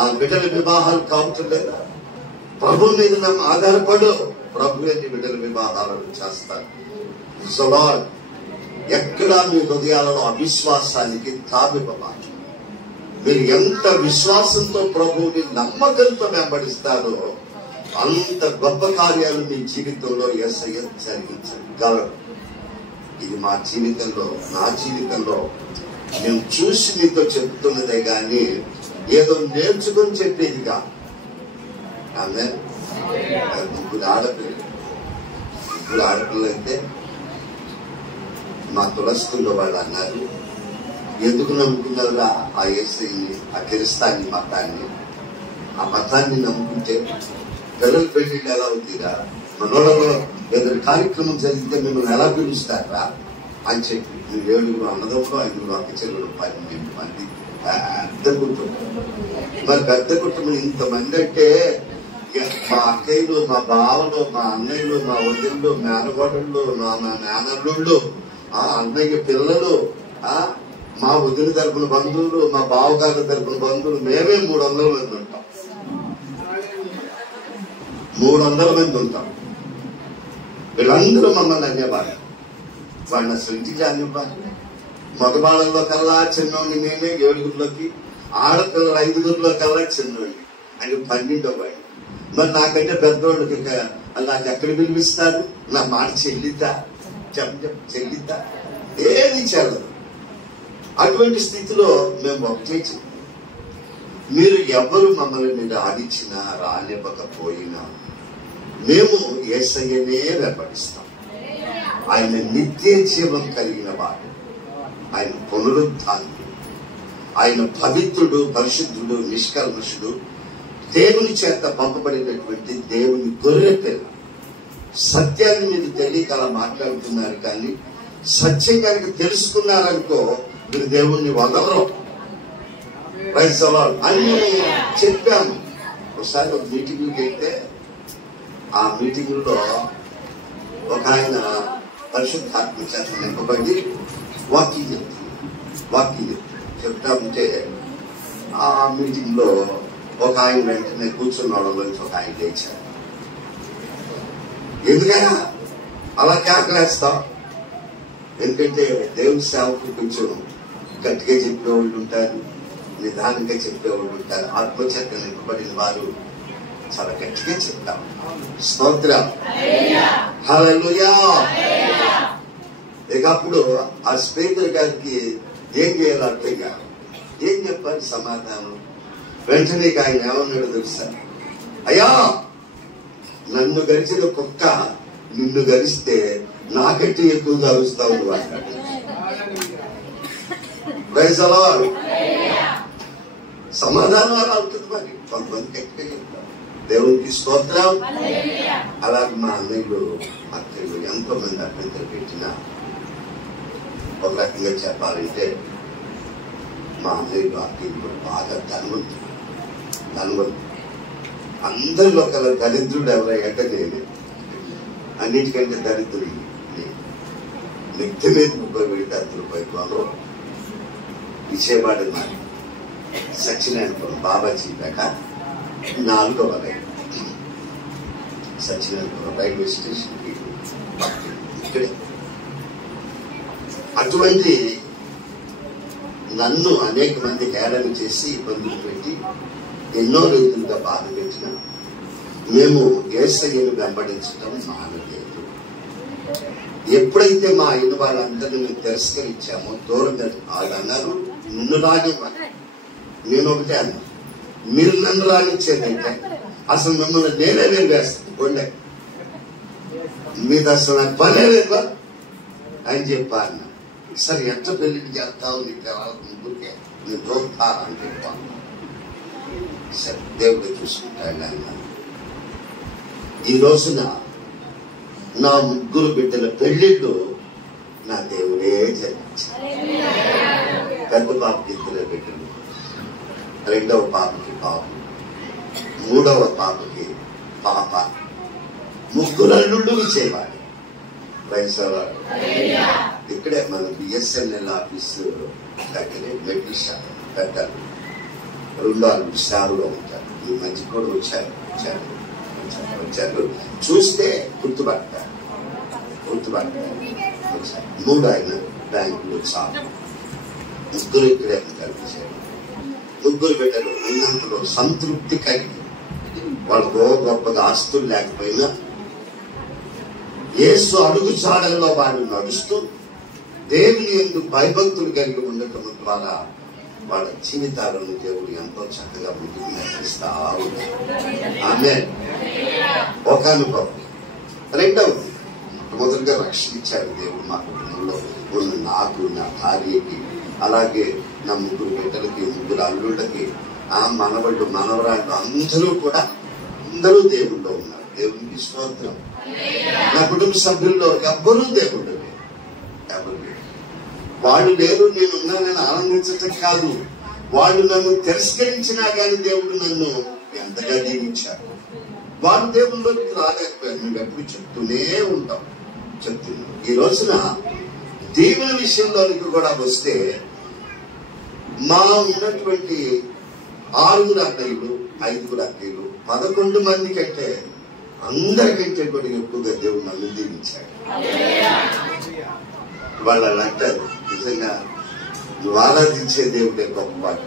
ఆ బిడ్డల వివాహాలు కావటం లేదా? ప్రభు మీద ఆధారపడు, ప్రభు అన్ని బిడ్డల వివాహాలను చేస్తారు. ఎక్కడా మీ హృదయాలలో అవిశ్వాసానికి తావివ్వబాలి. మీరు ఎంత విశ్వాసంతో ప్రభువుని నమ్మకంతో వెంబడిస్తారో అంత గొప్ప కార్యాలు మీ జీవితంలో యేసయ్య జరిగించగలరు. ఇది మా జీవితంలో, నా జీవితంలో నేను చూసి మీతో చెప్తున్నదే గాని ఏదో నేర్చుకొని చెప్పేదిగా. ఆమె ముగ్గురు ఆడపిల్లలు అయితే మా తులస్కుల్లో వాళ్ళు అన్నారు, ఎందుకు నమ్ముకున్నారా ఆ యేసయ్యని, ఆ క్రిస్తాన్ని మతాన్ని? ఆ మతాన్ని నమ్ముకుంటే పిల్లలు పెళ్లిళ్ళు ఎలా అవుతుందా? మనోళ్ళలో ఏదైనా కార్యక్రమం జరిగితే మిమ్మల్ని ఎలా పిలుస్తారా అని చెప్పి మీరు 7 అన్నదమ్ములు, 5 అక్క చెల్లెలు, 12 మంది పెద్ద కుటుంబం. మరి పెద్ద కుటుంబం ఇంతమంది అంటే మా అక్కయ్యలు, మా బావలు, మా అన్నయ్యలు, మా వదిళ్ళు, మేనగోడళ్ళు, మా మేనల్లుళ్ళు, అన్నయ్య పిల్లలు, మా వదిలి తరపున బంధువులు, మా బావగారి తరపున బంధువులు, మేమే 300 మంది ఉంటాం. 300 మంది ఉంటాం. వీళ్ళందరూ మమ్మల్ని అనేవాళ్ళు. వాళ్ళని అసలు ఇంటికి రానివ్వాలి. మగవాళ్ళలో కల్లా చిన్నోడిని నేనే, 7గురిలోకి, ఆడపిల్లలు 5గురిలో కల్లా చిన్నోడిని. అని 12వ వాడిని. మరి నాకంటే పెద్దోళ్ళకి నాకు ఎక్కడ పిలిపిస్తారు? నా మాట చెల్లిద్దా? చెల్లిద్దా? ఏది చెల్లదు. అటువంటి స్థితిలో మేము ఒకటే మీరు ఎవరు మమ్మల్ని మీరు ఆడించినా రానివ్వకపోయినా మేము యేసయ్యనే వెంబడిస్తాం. ఆయన నిత్య జీవం కలిగిన వాడు, ఆయన పునరుద్ధానుడు, ఆయన పవిత్రుడు, పరిశుద్ధుడు, నిష్కల్మషుడు, దేవుని చేత పంపబడినటువంటి దేవుని గొర్రె పిల్ల. సత్యాన్ని మీరు తెలియక అలా మాట్లాడుతున్నారు, కానీ సత్యం కనుక తెలుసుకున్నారనుకో మీరు దేవుణ్ణి వదలరు. అని చెప్పాము. ఒకసారి ఒక మీటింగ్కి వెళ్తే ఆ మీటింగ్లో ఒక ఆయన పరిశుద్ధాత్మ చేత నింపబడి వాకింగ్ చెప్తా ఉంటే ఆ మీటింగ్ లో ఒక ఆయన వెంటనే కూర్చున్న వాళ్ళలోంచి ఒక ఆయన లేచారు. ఎందుకైనా అలా కేకలేస్తాం? ఎందుకంటే దేవుని సేవకు కొంచెం గట్టిగా చెప్పేవాళ్ళు ఉంటారు, నిదానంగా చెప్పేవాళ్ళు ఉంటారు. ఆత్మచేత నింపబడిన వారు చాలా గట్టిగా చెప్తాం. స్తోత్రం, హల్లెలూయా. ఇక అప్పుడు ఆ స్పీకర్ గారికి ఏం చేయాలో అర్థం కాదు. ఏం చెప్పాలి సమాధానం? వెంటనే ఆయన ఏమన్నాడు తెలుసా? అయ్యా, నన్ను గరిచిన కుక్క నిన్ను గరిస్తే నాకంటే ఎక్కువగా అరుస్తావు నువ్వు అన్నాడు. సమాధానం అలా ఉంటుంది. మరి కొంతమంది గట్టిగా చెప్తారు. దేవునికి స్తోత్రం. అలాగే మా అన్నయ్యలు, అత్తయ్యలు ఎంతో మంది అభ్యంతరం పెట్టినా ఒక రకంగా చెప్పాలంటే మా అన్నయ్యలు, అత్తయ్యలు బాగా ధనవంతులు. అందరిలో కల దరిద్రుడు ఎవరైతే నేనే. అన్నిటికంటే దరిద్రుడు నెత్తి మీద 30 పెడితే 10 రూపాయలు కొను. విజయవాడ మాది సత్యనారాయణపురం బాబాజీ పేట 4వ లైన్. సత్యనారాయణపురం రైల్వే స్టేషన్ ఇక్కడే. అటువంటి నన్ను అనేక మంది హేళన చేసి ఇబ్బందులు పెట్టి ఎన్నో రోజులుగా బాధ పెట్టిన మేము యేసయ్యను వెంబడించడం మానలేదు. ఎప్పుడైతే మా అయిన వాళ్ళందరినీ తిరస్కరించామో దూరంగా వాళ్ళు అన్నారు నిన్ను రానివ్వాలి. నేను ఒకటే అన్నా, మీరు నన్ను రానిచ్చేదైతే అసలు మిమ్మల్ని నేనే వేస్తాను కొండే, మీది అసలు నాకు పనే లేదా అని చెప్పా అన్న. సరే ఎట్లా పెళ్లికి చేస్తావు, నీకు ముగ్గురికే నేను చూస్తా అని చెప్పాను. సరే దేవుడు చూసుకుంటాడు ఆయన. ఈ రోజున నా 3 బిడ్డల పెళ్లిళ్ళు నా దేవుడే జరిగించాడు. పెద్ద పాపకి 2 బిడ్డలు, 2వ పాపకి బాబు, 3వ పాపకి పాప, 3 అల్లుళ్ళు విజయవాడ. వైజాగ్ ఇక్కడే మన బిఎస్ఎన్ఎల్ ఆఫీసు దగ్గరే మెడికల్ షాప్ పెట్టారు. 2 అల్లుళ్ళు షారులో ఉంటారు. ఈ మధ్య కూడా వచ్చారు. చూస్తే గుర్తుపడతారు. 3 ఆయన బ్యాంకులో చాలు. 3 ఇక్కడే కనిపించారు. 3 బిడ్డలు ఉన్నంతలో సంతృప్తి కలిగి వాళ్ళకు గొప్పగా ఆస్తులు లేకపోయినా యేసు అడుగు చాడల్లో వాళ్ళు నడుస్తూ దేవుని యందు భయభక్తులు కలిగి ఉండటం ద్వారా వాళ్ళ జీవితాలను దేవుడు ఎంతో చక్కగా ముందుకు నడిపిస్తా ఉంటారు. ఆమేన్. ఒక అనుభవం. 2వది, మొదలుగా రక్షించారు దేవుడు మా కుటుంబంలో ఉన్న నాకు, నా భార్యకి, అలాగే నా 3 బిడ్డలకి, 3 అల్లుళ్ళకి, ఆ మనవళ్ళు, మనవరాళ్ళు అందరూ దేవుళ్ళో ఉన్నారు. దేవునికి స్తోత్రం. నా కుటుంబ సభ్యుల్లో ఎవ్వరూ దేవుళ్ళు లేరు. వాళ్ళు లేరు, నేనున్నానని ఆనందించటం కాదు, వాళ్ళు నన్ను తిరస్కరించినా కానీ దేవుడు నన్ను ఎంతగా దీవించారు. వారు దేవుళ్ళలోకి రాలేకపోయారు. మేము ఎప్పుడు చెప్తూనే ఉంటాం. ఈ రోజున దేవుని విషయంలోనికి కూడా వస్తే మా ఉన్నటువంటి 6 అన్నయ్యలు 5 అక్కయ్యలు 11 మంది కంటే అందరికంటే కూడా ఎక్కువగా దేవుడు నన్ను దీవించాడు. వాళ్ళు అలా అంటారు, నిజంగా నువ్వు ఆరాధించే దేవుడే గొప్ప పాట.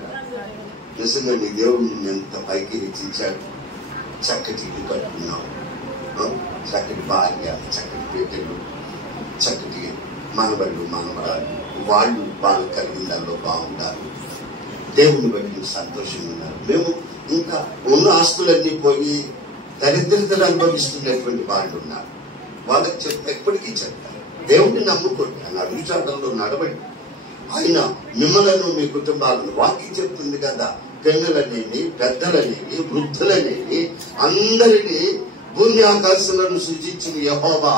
నిజంగా నీ దేవుడు ఎంత పైకి హెచ్చించాడు. చక్కటి ఇల్లు కట్టుకున్నావు, చక్కటి భార్య, చక్కటి బిడ్డలు, చక్కటి మనవళ్ళు మనవరాలు, వాళ్ళు కలిగిన దానిలో బాగుండాలి. దేవుని బట్టి సంతోషంగా ఉన్నారు. మేము ఇంకా ఉన్న ఆస్తులన్నీ పోయి దరిద్రతను అనుభవిస్తున్నటువంటి వాళ్ళు ఉన్నారు. వాళ్ళకి చెప్తే ఎప్పటికీ చెప్తారు, దేవుడిని నమ్ముకోండి, ఆయన అడుగుచాటంలో నడవండి. ఆయన మిమ్మలను మీ కుటుంబాలను వాక్యం చెప్తుంది కదా, కన్యలనేవి, పెద్దలనేవి, వృద్ధులనేవి అందరినీ భూమి ఆకాశాలను సృజించిన యెహోవా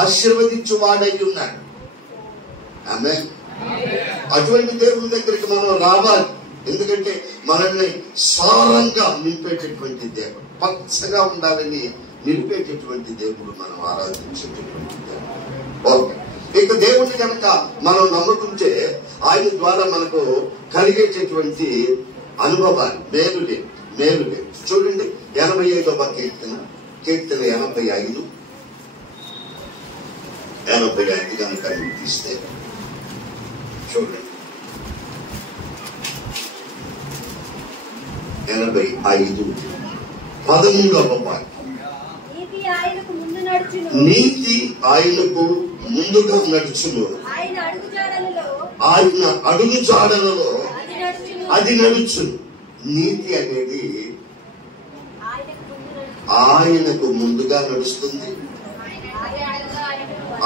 ఆశీర్వదించువాడై ఉన్నాడు. ఆమేన్. అటువంటి దేవుని దగ్గరికి మనం రావాలి. ఎందుకంటే మనల్ని సారంగా నింపేటటువంటి దేవుడు, పచ్చగా ఉండాలని నిలిపేటటువంటి దేవుడు మనం ఆరాధించేటటువంటి దేవుడు. ఓకే, ఇక దేవుడిని కనుక మనం నమ్ముకుంటే ఆయన ద్వారా మనకు కలిగేటటువంటి అనుభవాలు మేలులే. చూడండి 85వ కీర్తన 85 కనుక తీస్తే చూడండి 85 13వ వాక్యం. నీతి ఆయనకు ముందుగా నడుచును, ఆయన అడుగు జాడలలో అది నడుచును. నీతి అనేది ఆయనకు ముందుగా నడుస్తుంది,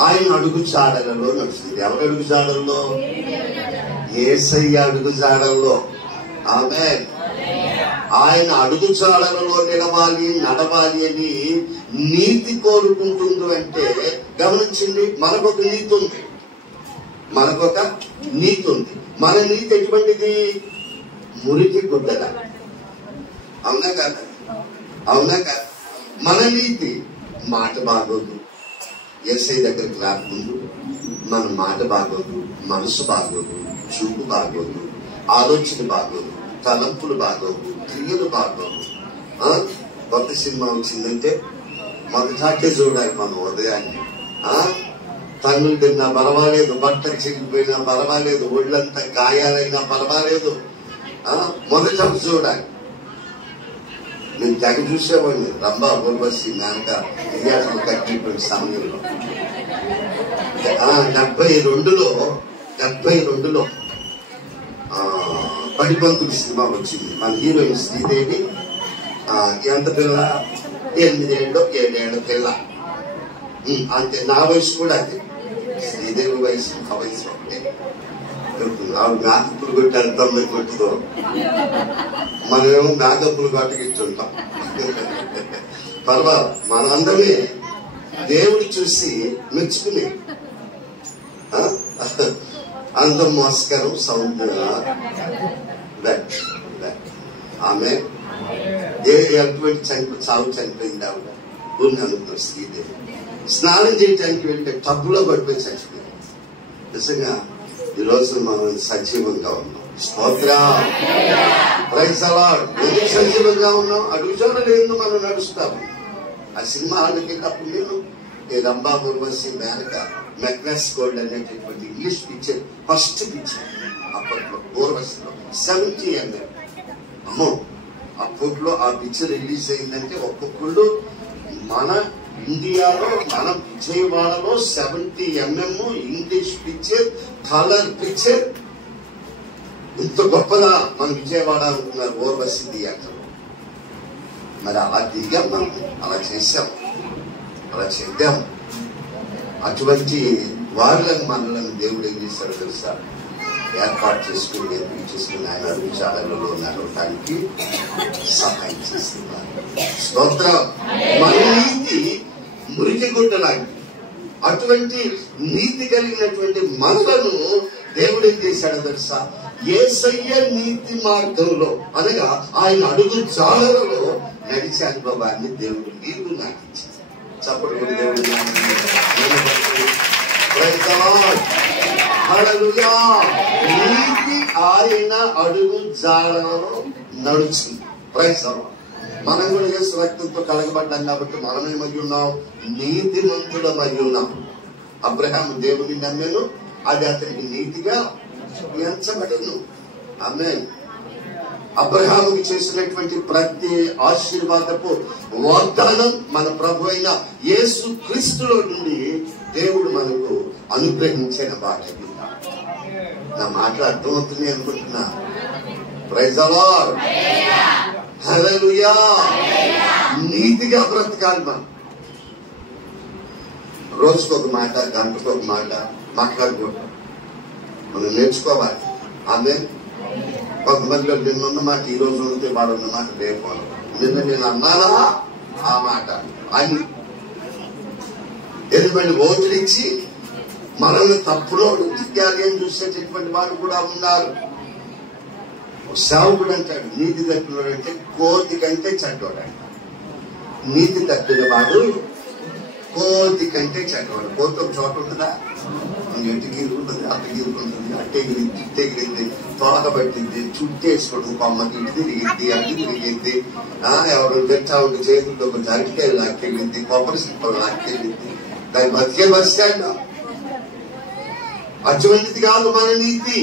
ఆయన అడుగు జాడలలో నడుస్తుంది. ఎవరి అడుగు జాడల్లో? యేసయ్య అడుగు జాడల్లో. ఆమేన్. ఆయన అడుగు జాడలలో నడవాలి అని నీతి కోరుకుంటుంది. అంటే గమనించండి, మనకొక నీతి ఉంది. మన నీతి ఎటువంటిది? మురికి గుడ్డల. అవునా కాదా? మన నీతి మాట బాగోదు. యేసయ్య దగ్గరికి రాకముందు మన మాట బాగోదు, మనసు బాగోదు, చూపు బాగోదు, ఆలోచన బాగోదు, తలంపులు బాగోవు, క్రియలు బాగోవు. కొత్త సినిమా వచ్చిందంటే మొదటాకే చూడాలి మనం ఉదయాన్ని. తన్నులు తిన్నా పర్వాలేదు, బట్టలు చిరిగిపోయినా పర్వాలేదు, ఒళ్ళంతా గాయాలైనా పర్వాలేదు, మొదట చూడాలి. నేను తెగ చూసేవాడిని రంభా ఊర్వశి మేనక థియేటర్లు కట్టినటువంటి సమయంలో 72లో పడిపంతులు సినిమా వచ్చింది. మన హీరోయిన్ శ్రీదేవి ఎంత పిల్ల? 8 ఏళ్ళు 7 ఏళ్ళ పిల్ల. అంతే. నా వయసు కూడా అదే. శ్రీదేవి వయసు ఆ వయసు ఒకటే. ఆవిడ మేకప్పులు కొట్టి ఎంత కొట్టుదో, మనమేమో మేకప్పులు కొట్టగిచ్చుంటాం. పర్వాలేదు, మనందరినీ దేవుడు చూసి మెచ్చుకుని అందం, మోసకరం, సౌందర్యం. ఆమె ఎటువంటి చావు చనిపోయింది ఆవిడ. ఊరిని అనుకున్నాం శ్రీదేవి. స్నానం చేయడానికి వెళ్తే టబ్బులో పడిపోయి చచ్చిపోయింది. నిజంగా ఈ రోజు మనం సజీవంగా ఉన్నాం. స్తోత్రం, ప్రైజ్ ది లార్డ్. ఎందుకు సజీవంగా ఉన్నాం? అడుగుజాడలు ఎందుకు మనం నడుస్తాము. ఆ సినిమా ఆడికేటప్పుడు నేను ఈ రంభా ఊర్వశి మేనక మెక్నెస్ గోల్డ్ అనేటటువంటి ఇంగ్లీష్ పిక్చర్, ఫస్ట్ పిక్చర్ అప్పట్లో ఊర్వశిలో 70 mm. అమ్మో, అప్పట్లో ఆ పిక్చర్ రిలీజ్ అయిందంటే ఒక్కొక్కళ్ళు మన ఇండియాలో, మన విజయవాడలో 70 mm English picture, colour picture. ఇంత గొప్పదా మన విజయవాడ అనుకున్నారు ఊర్వశి థియేటర్. మరి అలా దిగాం మనం, అలా చేశాం, అలా చేద్దాం. అటువంటి వారులను మనలను దేవుడు ఏం చేశాడు తెలుసా? ఏర్పాటు చేసుకుని ఆయన అడుగు జాడలలో నడవటానికి సహాయం చేస్తున్నారు. స్తోత్రం. మన నీతి మురికి గుడ్డలాంటి అటువంటి నీతి కలిగినటువంటి మనలను దేవుడు ఏం చేశాడో తెలుసా? యేసయ్య నీతి మార్గంలో అనగా ఆయన అడుగు జాడలలో నడిచే అనుభవాన్ని దేవుడు నీకు నాకు ఇచ్చాడు. చప్పటి దేవుడు నీతి ఆయన అడుగు జాడలో నడుచుంది. మనం కూడా యేసు రక్తంతో కలగబడ్డాం కాబట్టి మనమేమై ఉన్నాం, నీతిమంతులమై ఉన్నాం. అబ్రహాము దేవుని నమ్మెను, అది అతనికి నీతిగా ఎంచబడను. ఆమేన్. అబ్రహాముకి చేసినటువంటి ప్రతి ఆశీర్వాదపు వాగ్దానం మన ప్రభు అయిన యేసు క్రీస్తులో నుండి దేవుడు మనకు అనుగ్రహించిన భాగ్యం. నా మాటలు అర్థమవుతుంది అనుకుంటున్నా. Praise the lord. హల్లెలూయా. నీతిగా బ్రతకాలి. మనం రోజుకొక మాట, గంటకొక మాట మాట్లాడుకుంటాం. మనం నేర్చుకోవాలి. ఆమేన్. కొంతమందిలో నిన్నున్న మాట ఈ రోజు ఉంటే వాడు ఉన్న మాట రేపు. నిన్న నేను అన్నానా ఆ మాట అని ఎదుటి ఓట్లు ఇచ్చి మనల్ని తప్పులో త్యాగం చూసేటటువంటి వాళ్ళు కూడా ఉన్నారు. సేవకుడు అంటాడు నీతి తప్పినోడు అంటే కోతి కంటే చెడ్డోడు. నీతి తప్పిన వాడు కోతి కంటే చెడ్డవాడు. కోతి ఒక చోట ఉంటుందా, ఎటు గీరుకుంటుంది, అటు గీరుకుంటుంది, అట్టే గిరింది, ఇట్టే గిరింది, తోక పట్టింది, చుట్టేసుకోవడం, కొమ్మకి ఇటు తిరిగింది, అటు తిరిగింది, ఎవరు గట్టా ఉండి చేతుల్లో కొంచెం అరటికాయలు లాక్కెళ్ళింది, కొబ్బరి సిప్పలు లాక్కెళ్ళింది. దాని బతికే బస్ స్టాండ్. అటువంటిది కాదు మన నీతి.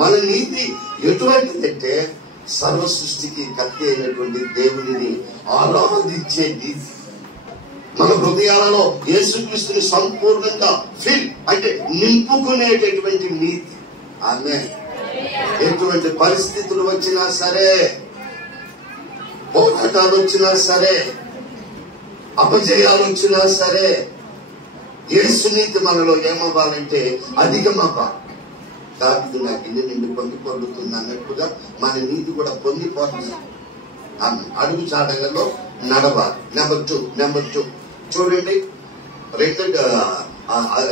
మన నీతి ఎటువంటిదంటే సర్వ సృష్టికి కత్తి అయినటువంటి దేవుని ఆరాధించే నీతి. మన హృదయాలలో యేసుక్రీస్తుని సంపూర్ణంగా ఫిల్ అంటే నింపుకునేటటువంటి నీతి. ఆమె ఎటువంటి పరిస్థితులు వచ్చినా సరే, పోరాటాలు వచ్చినా సరే, అపజయాలు వచ్చినా సరే, యేసు నీతి మనలో ఏమవ్వాలంటే అధికమవ్వాలి. దావీదు నా గిన్నె నిండి పొంగి పొందుతుంది అన్నట్టుగా మన నీతి కూడా పొంగిపోతుంది. అడుగు చాడలలో నడవాలి. నెంబర్ టూ చూడండి.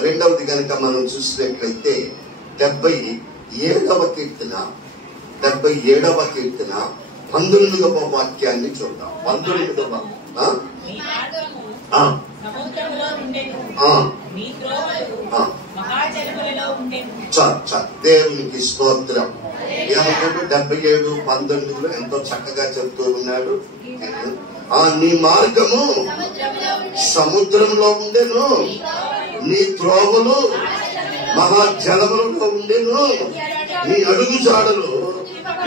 రెండవది కనుక మనం చూసినట్లయితే 77వ కీర్తన 19వ వాక్యాన్ని చూద్దాం. 19వ దేవునికి స్తోత్రం. ఏమంటాడు 77, 19 ఎంతో చక్కగా చెప్తూ ఉన్నాడు. నీ మార్గము సముద్రంలో ఉండెను, నీ త్రోవలు మహాజలములలో ఉండెను, నీ అడుగు జాడలు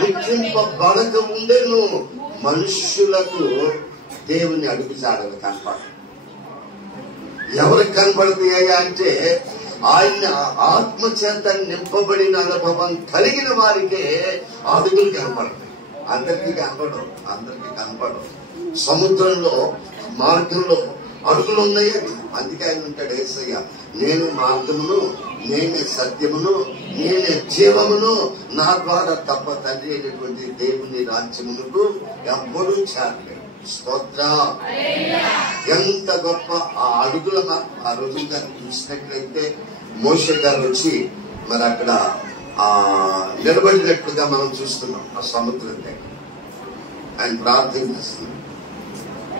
గుర్తింపబడక ఉండెను. మనుష్యులకు దేవుని అడుగు జాడలు కనపడతాయి. ఎవరికి కనపడుతున్నాయా అంటే ఆయన ఆత్మచేత నింపబడిన అనుభవం కలిగిన వారికే అడుగులు కనపడతాయి. అందరికీ కనపడవు. సముద్రంలో మార్గంలో అడుగులు ఉన్నాయి. అందుకే ఆయన ఉంటాడు యేసయ్య, నేను మార్గమును, నేనే సత్యమును, నేనే జీవమును, నా ద్వారా తప్ప తండ్రి అయినటువంటి దేవుని రాజ్యమునకు ఎవ్వరూ చేరలేడు. స్తోత్రం. ఎంత గొప్ప ఆ అడుగుల ఆ రోజు గారిని చూసినట్లయితే మోషే గారు వచ్చి మరి అక్కడ నిలబడినట్లుగా మనం చూస్తున్నాం. ఆ సముద్రం దగ్గర ఆయన ప్రార్థన చేస్తున్నాం,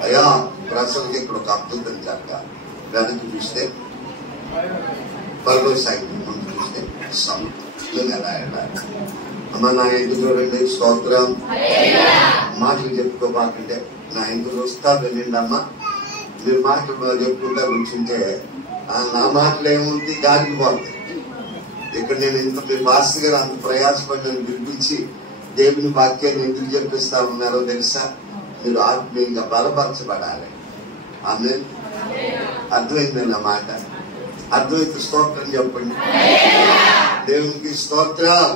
అయ్యా ప్రజలకి ఇక్కడ ఒక అద్భుతం జరగాలి. వెనక్కి చూస్తే పర్లో సైకిల్, ముందు చూస్తే సముద్రం ఎలా వెళ్ళాలి. అమ్మ నా ఎందుకు చూడండి. స్తోత్రం. మాటలు చెప్పుకోబాకంటే నా ఎందుకు వస్తా వెళ్ళండి అమ్మ. మీరు మాటలు చెప్పుకుంటా కూర్చుంటే నా మాటలు ఏముంది గాలికి పోతాయి. ఇక్కడ నేను ఇంత మీ భాష గారు అంత ప్రయాసపడి నన్ను పిలిపించి దేవుని వాక్యాన్ని ఎందుకు చెప్పిస్తా ఉన్నారో తెలుసా? మీరు ఆత్మీయంగా బలపరచబడాలి. ఆమె అర్థమైంది నా మాట. అర్థమైతే స్తోత్రం చెప్పండి. దేవునికి స్తోత్రం.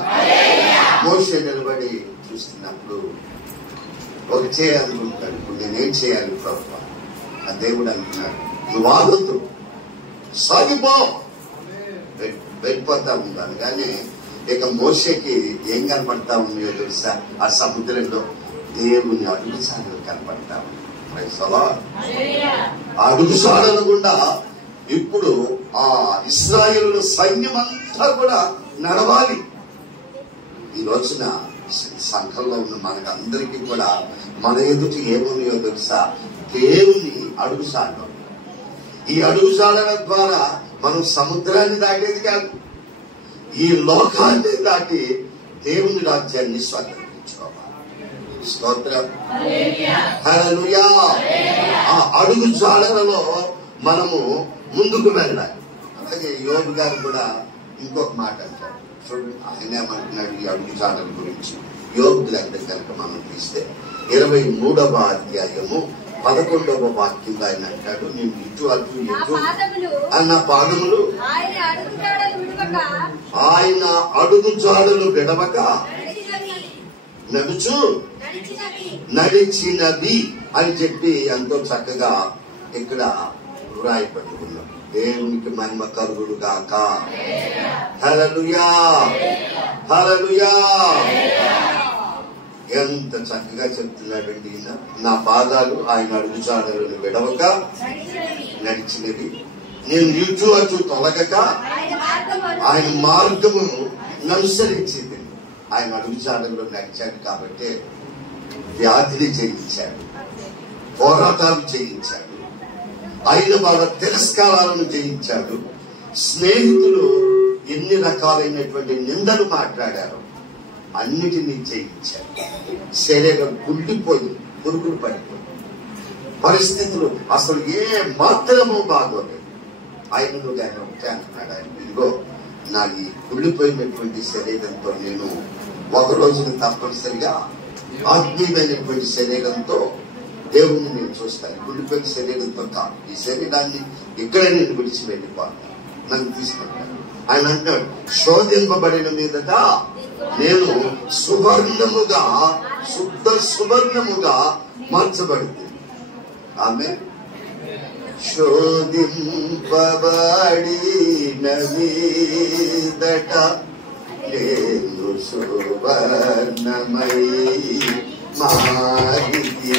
మోషే నిలబడి చూస్తున్నప్పుడు ఒక చేయాలనుకుంటాడు. ఇప్పుడు నేనేం చేయాలి ప్రభువా? ఆ దేవుడు అంటున్నాడు, నువ్వు ఆగొద్దు, సాగిపో. వెళ్ళిపోతా ఉన్నాను. కానీ ఇక మోషేకి ఏం కనపడతా ఉన్నాయో తెలుసా? ఆ సముద్రంలో దేవుని అడుగుసాడలు కనపడతా ఉన్నాయి. అడుగుసాడలు గుండా ఇప్పుడు ఆ ఇశ్రాయేలు సైన్యం అంతా కూడా నడవాలి. ఈ రోజున సంఘంలో ఉన్న మనకందరికీ కూడా మన ఎదుటి ఏమున్నాయో తెలుసా? దేవుని అడుగుసాడడం. ఈ అడుగుసాడల ద్వారా మనం సముద్రాన్ని దాటేది కాదు, ఈ లోకాన్ని దాటి దేవుని రాజ్యాన్ని స్వాతంత్రించుకోవాలి. స్తోత్రం. హల్లెలూయా. ఆ అడుగు జాడలలో మనము ముందుకు వెళ్ళాలి. అలాగే యోబు గారు కూడా ఇంకొక మాట అంటారు. చూడండి, ఆయన ఏమంటున్నాడు ఈ అడుగు జాడల గురించి. యోబు గ్రంథం కనుక మనం తీస్తే 23వ అధ్యాయము 11వ వాక్యంలో ఆయన అంటాడు, నేను ఇటు అటు ఇటు అన్న పాదములు ఆయన అడుగు జాడలు విడవక నడిచినవి అని చెప్పి ఎంతో చక్కగా ఇక్కడ వ్రాయబడి ఉన్నాం. దేవునికి మహిమ కలుగును గాక. హల్లెలూయా, హల్లెలూయా. ఎంత చక్కగా చెప్తున్నాడండి ఈయన. నా పాదాలు ఆయన అడుగు జాడలను విడవక నడిచినవి, నేను ఇటు అటు తొలగక ఆయన మార్గమును అనుసరించింది. ఆయన అడుగు జాడల్లో నడిచాడు కాబట్టి వ్యాధిని జయించాడు, పోరాటాలు జయించాడు, ఆయన వాళ్ళ తిరస్కారాలను జయించాడు. స్నేహితులు ఎన్ని రకాలైనటువంటి నిందలు మాట్లాడారు, అన్నిటినీ జయించాడు. శరీరం గుండిపోయి పురుగులు పడిపోయి పరిస్థితులు అసలు ఏ మాత్రమూ బాగోలేదు. ఆయనను ఆయన ఒకటే అంటున్నాడు, ఆయన ఇదిగో నా ఈ కుళ్ళిపోయినటువంటి శరీరంతో నేను ఒక రోజున తప్పనిసరిగా ఆత్మీయమైనటువంటి శరీరంతో దేవుణ్ణి నేను చూస్తాను. కుళ్ళిపోయిన శరీరంతో కాదు, ఈ శరీరాన్ని ఇక్కడే నేను విడిచి వెళ్ళిపోతాను, నన్ను తీసుకుంటాను. ఆయన అంటాడు, శోధింపబడిన మీదట నేను సువర్ణముగా, శుద్ధ సువర్ణముగా మార్చబడింది. ఆమె శోధింపబడిన మీదట నేను సువర్ణమై మారితి.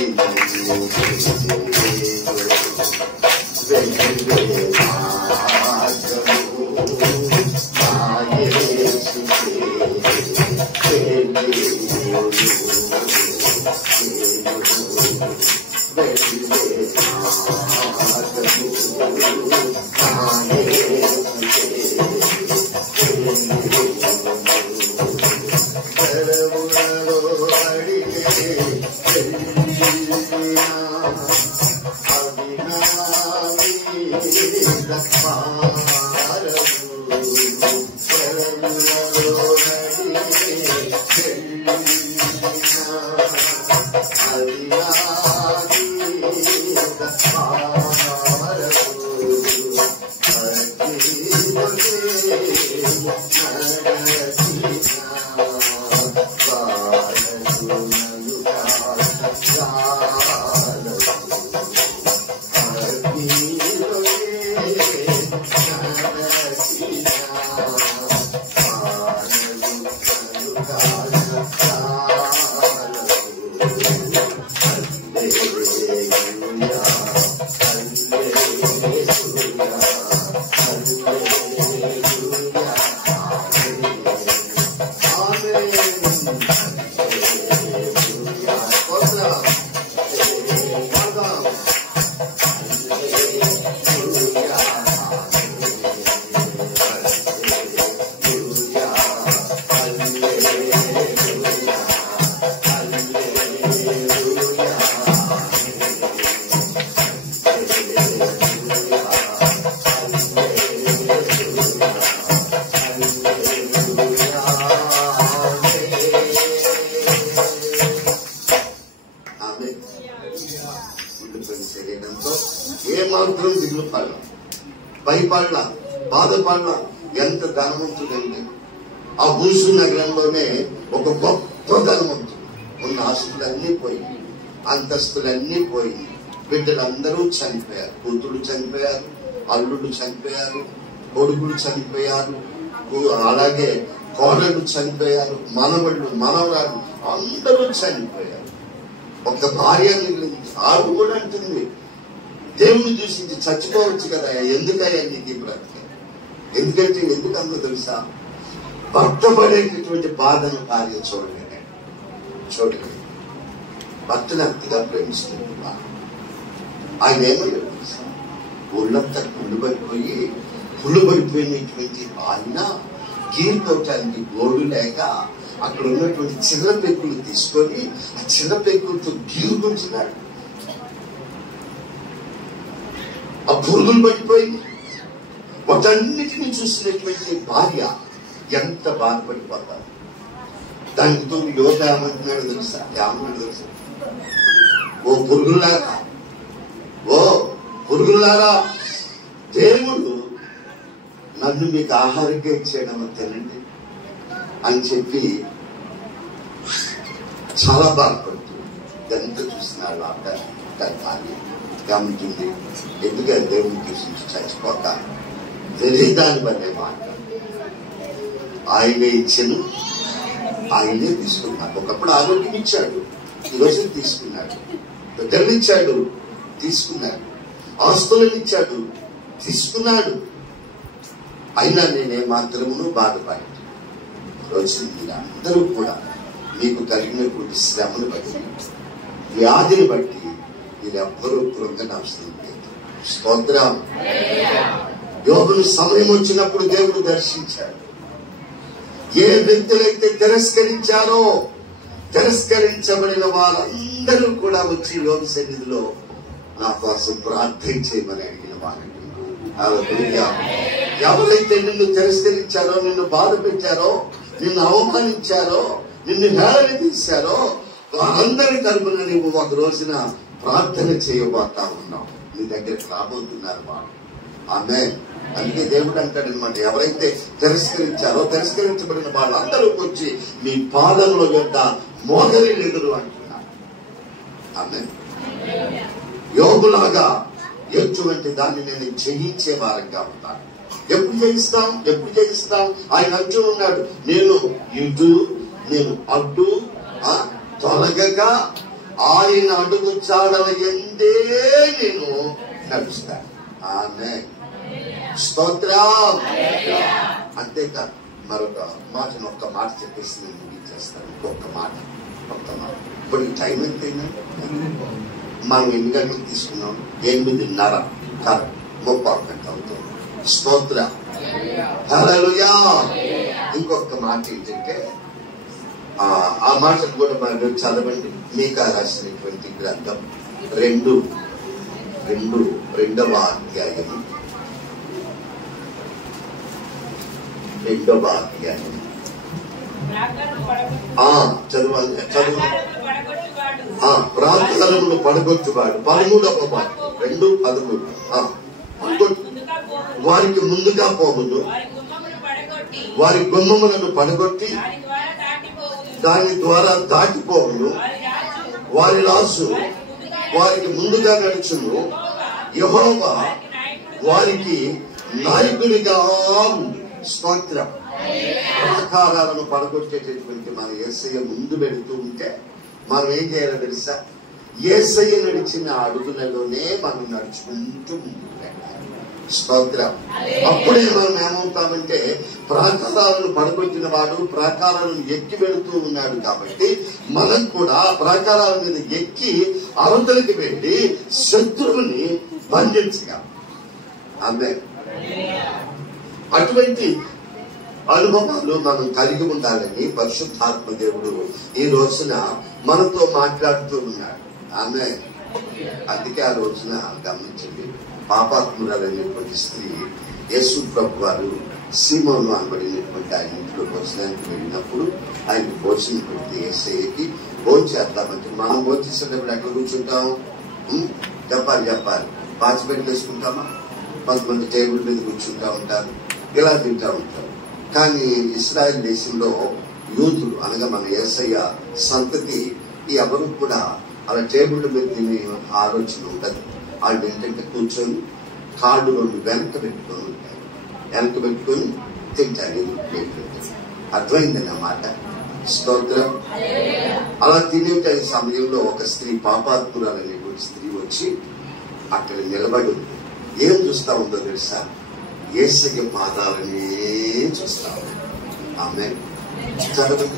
ఏమాత్రం దిగులు పడలా, భయపడలా, బాధపడలా. ఎంత ధనవంతుడండి! ఆ భూసు నగరంలోనే ఒక గొప్ప ధనవంతుడు. ఉన్న ఆస్తులన్నీ పోయి, అంతస్తులన్నీ పోయి, బిడ్డలందరూ చనిపోయారు. కూతురు చనిపోయారు, అల్లుడు చనిపోయారు, కొడుకులు చనిపోయారు, అలాగే కోడళ్ళు చనిపోయారు, మనవళ్ళు మనవరాలు అందరూ చనిపోయారు. ఒక భార్య మిగిలింది. ఆవిడ కూడా అంటుంది, దేవుని చూసి చచ్చిపోవచ్చు కదా, ఎందుకయ్యా నీకు ఈ బ్రతిక? ఎందుకంటే ఎందుకందో తెలుసా, భర్త పడేటటువంటి బాధను భార్య చూడలేదండి. చూడండి, భర్తను అంతగా ప్రేమిస్తుంది. ఆయన ఏమయ్యాడు తెలుసా? ఒళ్ళంతా పుల్లుబడిపోయినటువంటి ఆయన గీరు తోటానికి గోడు లేక అక్కడ ఉన్నటువంటి చిన్న పెక్కులు తీసుకొని ఆ చిన్న పెక్కులతో గీరు గుంచున్నాడు. ఆ పురుగులు పడిపోయి వాటన్నిటిని చూసినటువంటి భార్య ఎంత బాధపడిపోతారు. దానితో యోగ ఏమంటున్నాడు తెలుసా? ఓ పురుగులారా, దేవుడు నన్ను మీకు ఆహారంగా ఇచ్చేయడం తినండి అని చెప్పి చాలా బాధపడుతుంది. ఎంత చూసినాడు భార్య గమనించింది. ఎందుకంటే దేవుడిని చూసి చచ్చిపోక తెలియదాని వల్లే మాట. ఆయనే ఇచ్చాను, ఆయనే తీసుకున్నాడు. ఒకప్పుడు ఆరోగ్యం ఇచ్చాడు, ఈరోజు తీసుకున్నాడు. బిడ్డలనిచ్చాడు, తీసుకున్నాడు. ఆస్తులను ఇచ్చాడు, తీసుకున్నాడు. అయినా నేనే మాత్రమును బాధపడి రోజు మీరందరూ కూడా మీకు కలిగినటువంటి శ్రమను బట్టి, వ్యాధిని బట్టి మీరెవ్వరూ కృంగనవసరం లేదు. స్తోత్రం. యోగులు సమయం వచ్చినప్పుడు దేవుడు దర్శించాడు. ఏ వ్యక్తులైతే తిరస్కరించారో, తిరస్కరించబడిన వారందరూ కూడా వచ్చి యోగి సన్నిధిలో నా కోసం ప్రార్థన చేయమని అడిగిన వారండి. ఎవరైతే నిన్ను తిరస్కరించారో, నిన్ను బాధ పెట్టారో, నిన్ను అవమానించారో, నిన్ను హేళన తీశారో వారందరి తరపున నువ్వు ఒక రోజున ప్రార్థన చేయబోతా ఉన్నావు. నీ దగ్గరికి రాబోతున్నారు వాళ్ళు. ఆమేన్. అందుకే దేవుడు అంటాడు అనమాట, ఎవరైతే తిరస్కరించారో తిరస్కరించబడిన వాళ్ళందరూ వచ్చి మీ పాదముల యొద్ద మోకరిల్లుదురు అంటున్నారు. ఆమేన్. యోగులాగా ఎటువంటి దాన్ని నేను జయించే వారంగా ఉంటాను. ఎప్పుడు జయిస్తాం? ఆయన అంటూ ఉన్నాడు, నేను ఇటు నేను అడ్డు తొలగక ఆయన అడుగు చాడల ఎందే నేను నడుస్తాను. ఆమేన్. స్తోత్రం. అంతేకాదు మరొక మాటను ఒక్క మాట చెప్పేసి నేను ముగించేస్తాను. ఒక్క మాట. ఇప్పుడు టైం ఎంతైంది? మనం ఎన్ని గంటలు తీసుకున్నాం? 8:30. కాదు, 30 గంటలు అవుతుంది. స్తోత్రం. హల్లెలూయా. ఇంకొక మాట ఏంటంటే, ఆ మాటను కూడా మనం చదవండి. మీకా రాసినటువంటి గ్రంథం 2వ అధ్యాయం 2వ అధ్యాయం చదవాలి. ప్రార్థనలను పడగొచ్చువాడు 13వ మాట 2:13. వారికి ముందుగా పోవును, వారి గుమ్మములను పడగొట్టి దాని ద్వారా దాటిపోవును. వారి రాసు వారికి ముందుగా నడుచును. యెహోవా వారికి నాయకుడిగా ఉంది. స్తోత్రం. ప్రాకారాలను పడగొట్టేటటువంటి మన యేసయ్య ముందు పెడుతూ ఉంటే మనం ఏం చేయాలో తెలుసా? యేసయ్య నడిచిన అడుగులలోనే మనం నడుచుకుంటూ ముందుకు వెళ్ళాలి. స్తోత్రం. అప్పుడే మనం ఏమవుతామంటే, ప్రాకారాలను పడగొట్టిన వాడు ప్రాకారాలను ఎక్కి వెళుతూ ఉన్నాడు కాబట్టి మనం కూడా ప్రాకారాల మీద ఎక్కి అవతలికి వెళ్ళి శత్రువుని బంధించగా. ఆమేన్. అటువంటి అనుభవాలు మనం కలిగి ఉండాలని పరిశుద్ధాత్మ దేవుడు ఈ రోజున మనతో మాట్లాడుతూ ఉన్నాడు. ఆమేన్. అందుకే ఆ రోజున గమనించండి, పాపాత్మురాలైనటువంటి స్త్రీ యేసు ప్రభు వారు సీమోను అనబడినటువంటి ఆయన ఇంట్లో భోజనానికి వెళ్ళినప్పుడు ఆయన భోజనం పెడితే యేసయ్యకి భోజనం చేద్దామంటే, మనం భోజనం చేసేటప్పుడు ఎక్కడ కూర్చుంటాం? చెప్పాలి. పాచిపెట్టి వేసుకుంటామా? కొంతమంది టేబుల్ మీద కూర్చుంటా ఉంటారు, ఇలా తింటా ఉంటారు. కానీ ఇశ్రాయేల్ దేశంలో యూదులు అనగా మన యేసయ్య సంతతి ఎవరు కూడా అలా టేబుల్ మీద తినే ఆలోచన ఉండదు. వాళ్ళు ఏంటంటే కూర్చొని కాళ్ళు 2 వెనక పెట్టుకొని తింటారు. అర్థమైందండి అన్నమాట. స్తోత్రం. అలా తినే సమయంలో ఒక స్త్రీ, పాపాత్మురాలనేటువంటి స్త్రీ వచ్చి అక్కడ నిలబడి ఉంది. ఏం చూస్తా ఉందో తెలుసా? యేసయ్య పాదాలనే చూస్తా ఉంది. ఆమేన్. చదవండి.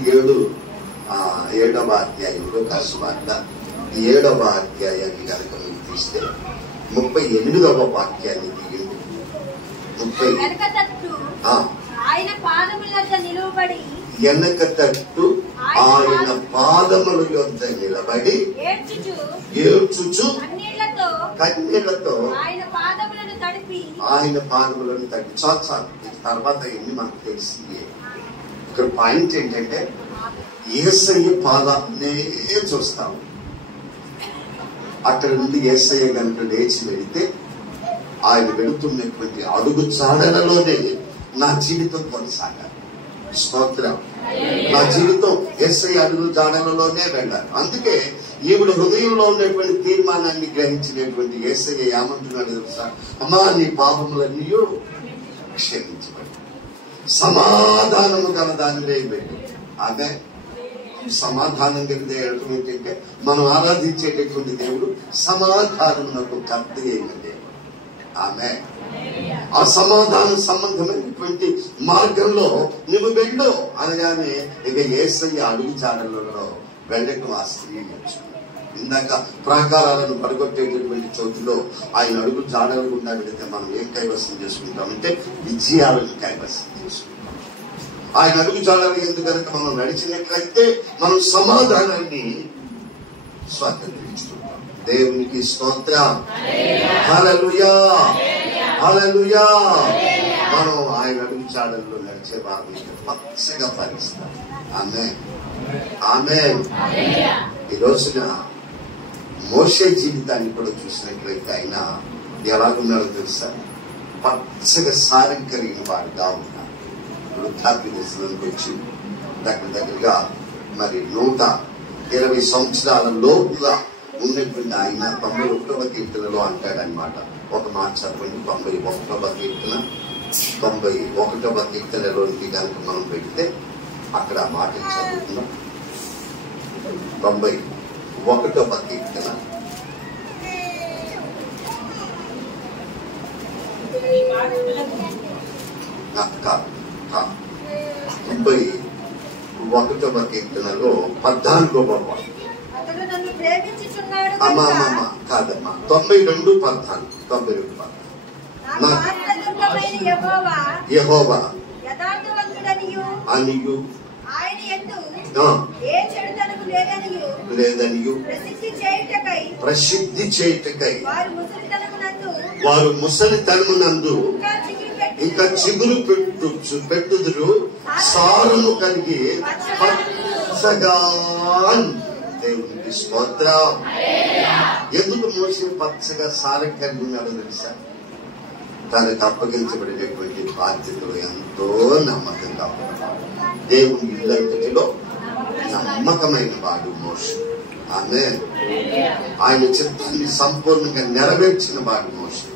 7వ అధ్యాయంలో కసువార్త 7వ అధ్యాయాన్ని కనుక మీరు తీస్తే 38వ వాక్యాన్ని తీయండి. 30 ఆయన పాదముల యొద్ద నిలబడి వెనక తట్టు ఆయన పాదముల యొద్ద నిలబడి ఏడ్చుచు కన్నీళ్లతో ఆయన పాదములను తడిపి చాలు. తర్వాత ఎన్ని మనకు తెలిసింది. ఇక్కడ పాయింట్ ఏంటంటే యేసయ్య పాదాలనే చూస్తాము. అక్కడ నుండి యేసయ్య కనుక లేచి వెళితే ఆయన వెళుతున్నటువంటి అడుగు చాడలలోనే నా జీవితం కొనసాగాలి. స్తోత్రం. నా జీవితం యేసయ్య అడుగు జాడలలోనే వెళ్ళాలి. అందుకే ఈవిడ హృదయంలో ఉన్నటువంటి తీర్మానాన్ని గ్రహించినటువంటి యేసయ్య ఏమంటున్నాడు తెలుసా? అమ్మా, నీ పాపములన్నీ క్షమించబడి సమాధానము గల దానివే వెళ్ళు. ఆమె సమాధానం కలిగితే ఏంటంటే మనం ఆరాధించేటటువంటి దేవుడు సమాధానమునకు కర్త అయిన దేవుడు. ఆమె ఆ సమాధాన సంబంధమైనటువంటి మార్గంలో నువ్వు వెళ్ళు అనగానే ఇక యేసయ్య అడుగు చాడలలో వెళ్ళటం ఆ స్త్రీ నేర్చుకున్నాడు. ఇందాక ప్రాకారాలను పడగొట్టేటటువంటి చోటులో ఆయన అడుగు చాడలు గుండా వెళితే మనం ఏం కైవసం చేసుకుంటామంటే విజయాలను కైవసం చేసుకుంటాం. ఆయన అడుగు చాడలు ఎందుకనక మనం నడిచినట్లయితే మనం సమాధానాన్ని స్వాతంత్రించుకుంటాం. దేవునికి స్తోత్రం. హల్లెలూయా, హల్లెలూయా. మనం ఆయన అడుగు చాడల్లో నడిచే వారిని పచ్చగా ఫలిస్తాం. ఆమేన్, ఆమేన్. ఈ రోజున మోషే జీవితాన్ని కూడా చూసినట్లయితే ఆయన ఎలాగున్నాడో తెలుసా? పచ్చగా సారం కలిగిన వాడుగా ఉన్నాడు. వృద్ధాప్య దశలోకి వచ్చి దగ్గరగా మరి 120 సంవత్సరాల లోపుగా ఉన్నటువంటి ఆయన 91వ కీర్తనలో అంటాడనమాట. ఒక మాట చదవండి. 91వ కీర్తన 91వ కీర్తనలోనికి కనుక మనం పెడితే అక్కడ ఆ మాట చదువుతున్నాం. 91వ కీర్తన 91వ కీర్తనలో 14వ కాదమ్మా 92:14 యెహోవా అనియు లేదనియు ప్రసిద్ధి చేయుటకై వారు ముసలితనమునందు ఇంకా చిగురు పెట్టుదురు, సారును కలిగి పచ్చగా. దేవునికి స్తోత్రం. ఎందుకు మోషే పచ్చగా సారం కలిగి ఉన్నాడో తెలుసా? తనకు అప్పగించబడినటువంటి బాధ్యతలు ఎంతో నమ్మకంగా ఉన్నాడు. దేవుని ఇల్లంతటిలో నమ్మకమైన వాడు మోషే. ఆమేన్. ఆయన చిత్తాన్ని సంపూర్ణంగా నెరవేర్చిన వాడు మోషే.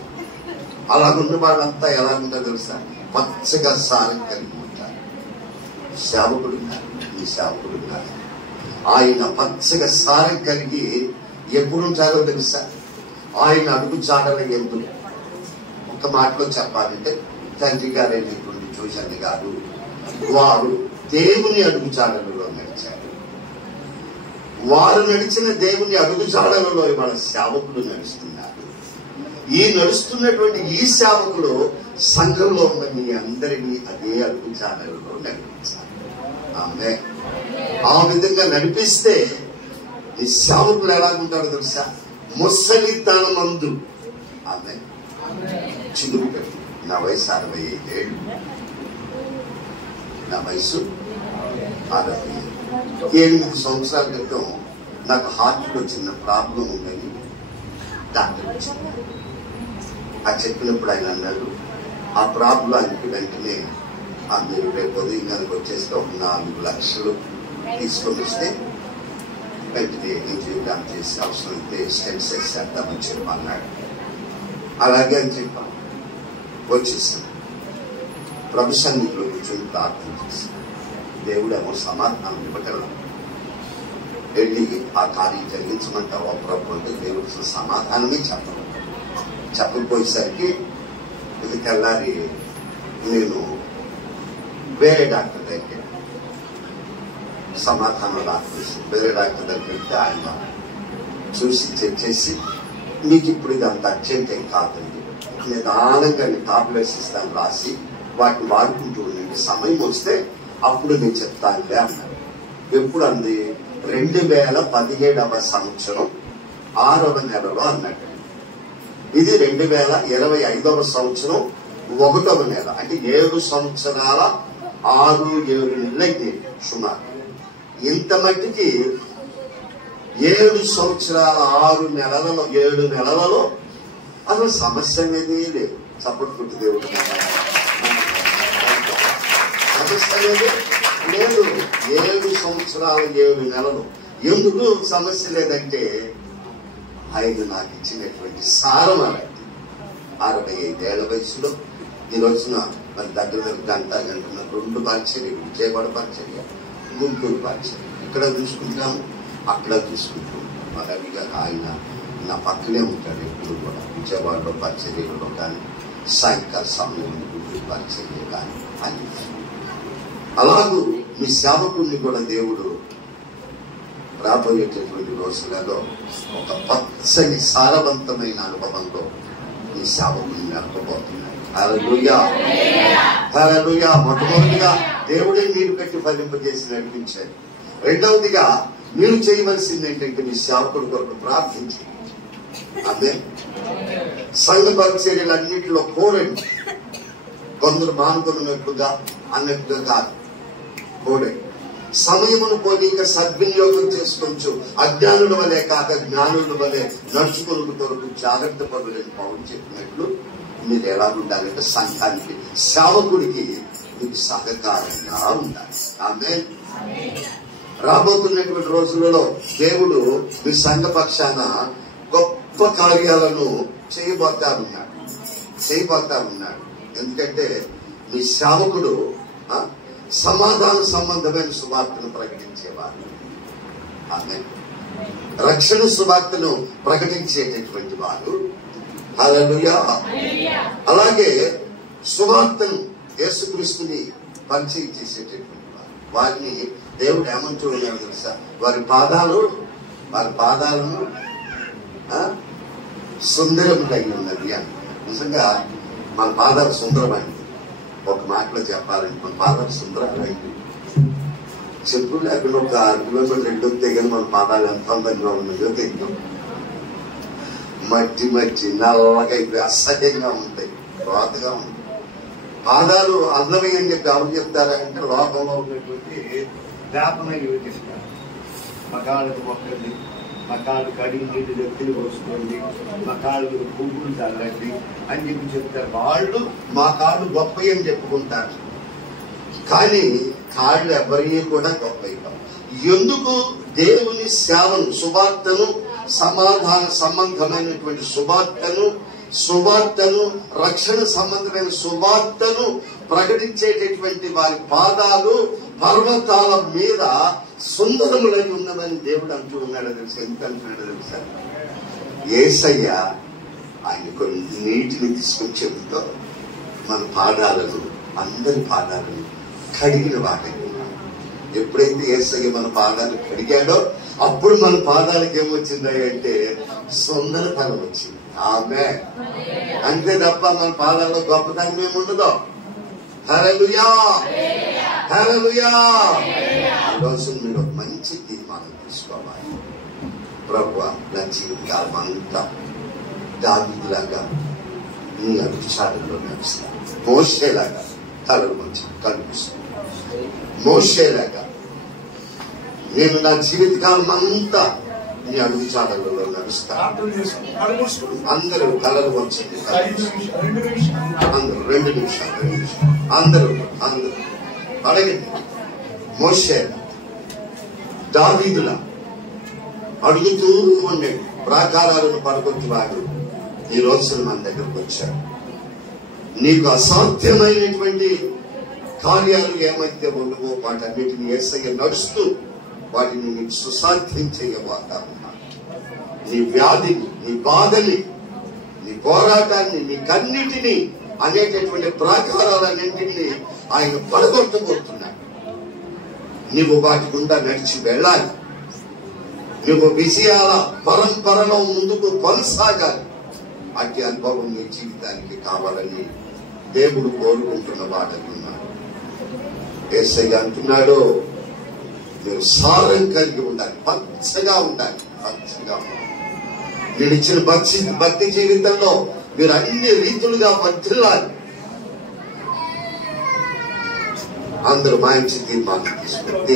అలాగున్న వాళ్ళంతా ఎలా ఉంటారో తెలుసా? పచ్చగా సారం కలిగి ఉంటారు. సేవకుడు ఉన్నారు, ఈ సేవకుడు ఉన్నారు. ఆయన పచ్చగా సారం కలిగి ఎప్పుడు ఉంటారో తెలుసా? ఆయన అడుగు చాడల ఎందుకు ఒక మాటలో చెప్పాలంటే తండ్రి గారైనటువంటి జోషన్ని గారు వారు దేవుని అడుగు చాడలలో నడిచారు. వారు నడిచిన దేవుని అడుగు చాడలలో ఇవాళ సేవకులు నడుస్తున్నారు. ఈ నడుస్తున్నటువంటి ఈ సేవకులు సంఘంలో ఉన్న మీ అందరినీ అదే అడుగు చాడలలో నడిపించాలి. ఆమె ఆ విధంగా నడిపిస్తే ఈ సేవకులు ఎలాగుంటారో తెలుసా? ముసలితనమందు ఆమె చిగురు పెట్టి. నా వయసు 65 ఏళ్ళు. నా వయసు 68 సంవత్సరాల క్రితం నాకు హార్ట్లో చిన్న ప్రాబ్లం ఉందని డాక్టర్ వచ్చింది. అది చెప్పినప్పుడు ఆయన అన్నాడు, ఆ ప్రాబ్లానికి వెంటనే మీరు రేపు ఉదయంగానికి వచ్చేస్తే 4 లక్షలు తీసుకొని వస్తే వెంటనే ఇంజనీరింగ్ చేసి అవసరం అయితే స్టెమ్ సెల్స్ చేద్దామని చెప్పన్నాడు. అలాగే అని చెప్పాను. వచ్చేసాను. ప్రభు సన్నిధిలో కూర్చొని ప్రార్థన చేశాను. దేవుడేమో సమాధానం ఇవ్వగలరు. వెళ్ళి ఆ కార్యం జరిగించమంటావా ప్రభు అంటే దేవుడు సమాధానమే చెప్పకపోయేసరికి ఇది తెల్లారి నేను వేరే డాక్టర్ దగ్గర సమాధానం డాక్టర్ వేరే డాక్టర్ దగ్గర పెడితే ఆయన చూసి చెక్ చేసి మీకు ఇప్పుడు ఇది అంత అర్జెంట్ ఏం కాదండి, నిదానంగా టాబ్లెట్స్ ఇస్తాను రాసి వాటిని వాడుకుంటూ ఉండండి, సమయం వస్తే అప్పుడు నేను చెప్తానులే అన్నాడు. ఎప్పుడు అంది? 2017వ సంవత్సరం 6వ నెలలో అన్నట్టు. ఇది 2025వ సంవత్సరం 1వ నెల. అంటే 7 సంవత్సరాల 6-7 నెలలైతే సుమారు. ఇంత మట్టికి 7 సంవత్సరాల 6 నెలలలో 7 నెలలలో అసలు సమస్య అనేది లేదు. సపోర్ట్ కొట్టు దేవుడు, సమస్య అనేది లేదు. 7 సంవత్సరాల 7 నెలలు. ఎందుకు సమస్య లేదంటే ఆయన నాకు ఇచ్చినటువంటి సారం అలాంటి. 65 ఏళ్ల వయసులో ఈ రోజున మరి దగ్గర గంట 2 పరిచర్యలు, విజయవాడ పరిచర్య, గుంటూరు పరిచర్య, ఇక్కడ చూసుకుంటాము అక్కడ చూసుకుంటాము. అలాగే ఆయన నా పక్కనే ఉంటాడు ఎప్పుడు కూడా. విజయవాడలో పరిచర్యలో కానీ సాయంకాల సమయంలో గుంటూరు పరిచర్య కానీ అని. అలాగూ మీ సేవకుడిని కూడా దేవుడు రాబోయేటటువంటి రోజులలో ఒక పచ్చని సారవంతమైన అనుభవంలో ఈ సేవకుని నడపబోతున్నాడు. హల్లెలూయా, హల్లెలూయా. మొట్టమొదటిగా దేవుడే నీరు కట్టి ఫలింపజేసి నడిపించాడు. రెండవదిగా మీరు చేయవలసింది ఏంటంటే మీ సేవకుడి కొరకు ప్రార్థించి అదే సంఘ పరిచర్యలన్నింటిలో కోరండి. కొందరు మానుకున్నట్టుగా అన్నట్టుగా కాదు, కోరండి. సమయమును పోనీక సద్వినియోగం చేసుకోవచ్చు. అజ్ఞానుల వలె కాక జ్ఞానుల వలె నడుచుకుని కొరకు జాగ్రత్త పడులని పౌరులు చెప్పినట్లు మీరు ఎలా ఉండాలంటే సంఘానికి, సేవకుడికి మీకు సహకారంగా ఉండాలి. ఆమేన్. రాబోతున్నటువంటి రోజులలో దేవుడు మీ సంఘ పక్షాన గొప్ప కార్యాలను చేయబోతా ఉన్నాడు. ఎందుకంటే మీ సేవకుడు సమాధాన సంబంధమైన సువార్తను ప్రకటించేవారు. ఆమేన్. రక్షణ సువార్తను ప్రకటించేటటువంటి వారు. హల్లెలూయా. అలాగే సువార్తను, యేసుక్రీస్తుని పరిచయం చేసేటటువంటి వారు. వారిని దేవుడు ఏమని చూడలేదు తెలుసా? వారి పాదాలను సుందరములై ఉన్నది అని. నిజంగా మన పాదాలు సుందరమైంది. ఒక మాటలో చెప్పాలంటే మన పాదాలు సుందరమైంది. చెప్పులు లేకుండా ఒక 6 కిలోమీటర్లు ఎడ్డొస్తే కానీ మన పాదాలు ఎంత అందంగా ఉన్నాయో తెలియదు. మట్టి నల్లగా అయిపోయి అసహ్యంగా ఉంటాయి, రోతగా ఉంటాయి. పాదాలు అందమే అని చెప్పి ఎవరు చెప్తారంటే లోకంలో ఉన్నటువంటి వేపనై యోగిస్తారు. మకాళ్ళకు మొక్కండి, మకాళ్ళు కడిగి నీటి వ్యక్తులు పోసుకోండి, మా కాళ్ళు పువ్వులు చల్లండి అని చెప్పి చెప్తారు. వాళ్ళు మా కాళ్ళు గొప్పవి అని చెప్పుకుంటారు, కానీ కాళ్ళు ఎవరి కూడా గొప్ప. ఎందుకు? దేవుని సేవను, సువార్తను, సమాధాన సంబంధమైనటువంటి సువార్తను, రక్షణ సంబంధమైన సువార్తను ప్రకటించేటటువంటి వారి పాదాలు పర్వతాల మీద సుందరములై ఉన్నదని దేవుడు అంటూ ఉన్నాడో తెలుసా? ఎంత అంటున్నాడో తెలుసా? యేసయ్య ఆయన కొన్ని నీటిని తీసుకొని చెబుతూ మన పాదాలను, అందరి పాదాలను కడిగిన వాడై ఉన్నాడు. ఎప్పుడైతే యేసయ్య మన పాదాలు కడిగాడో అప్పుడు మన పాదాలకు ఏమొచ్చింది అంటే సుందరతనం వచ్చింది. ఆమేన్. అంతే తప్ప మన పాదాల్లో గొప్పతనం ఏముండదో. హల్లెలూయా, హల్లెలూయా. ఈరోజు మీరు ఒక మంచి తీర్మానం తీసుకోవాలి. ప్రభువా, నా జీవితకాలం అంతా దావీదులాగా నీ అడుగుచాడులో నడుస్తాను. మోషేలాగా తలలు మంచి కనిపిస్తుంది. మోషేలాగా నేను నా జీవితకాలం అంతా నీ అడుగుచాడలలో నడుస్తాను. అందరూ కలలు వచ్చింది. అందరూ 2 నిమిషాలు అందరూ అడగండి. మోషే, దావీదులా అడుగుతూ ఉండండి. ప్రాకారాలను పడగొట్టువాడు ఈ రోజున మన దగ్గరకు వచ్చాడు. నీకు అసాధ్యమైనటువంటి కార్యాలు ఏమైతే ఉండవో వాటన్నిటిని యేసయ్య నడుస్తూ వాటిని నీకు సుసాధ్యం చేయబోతా ఉన్నాడు. నీ వ్యాధిని, నీ బాధని, నీ పోరాటాన్ని, నీ కన్నిటిని అనేటటువంటి ప్రాకారాలన్నింటినీ ఆయన పడగొట్టబోతున్నాడు. నువ్వు వాటి గుండా నడిచి వెళ్ళాలి. నువ్వు విజయాల పరంపరలో ముందుకు కొనసాగాలి. అట్టి అనుభవం నీ జీవితానికి కావాలని దేవుడు కోరుకుంటున్న వాడనున్నాడు. యేసయ్య అంటున్నాడు, మీరు సారం కలిగి ఉండాలి, పచ్చగా ఉండాలి, పచ్చగా ఉండాలి. మీరు ఇచ్చిన భక్తి జీవితంలో మీరు అన్ని రీతులుగా వర్ధిల్లాలి. అందరూ మంచి తీర్మానం తీసుకుని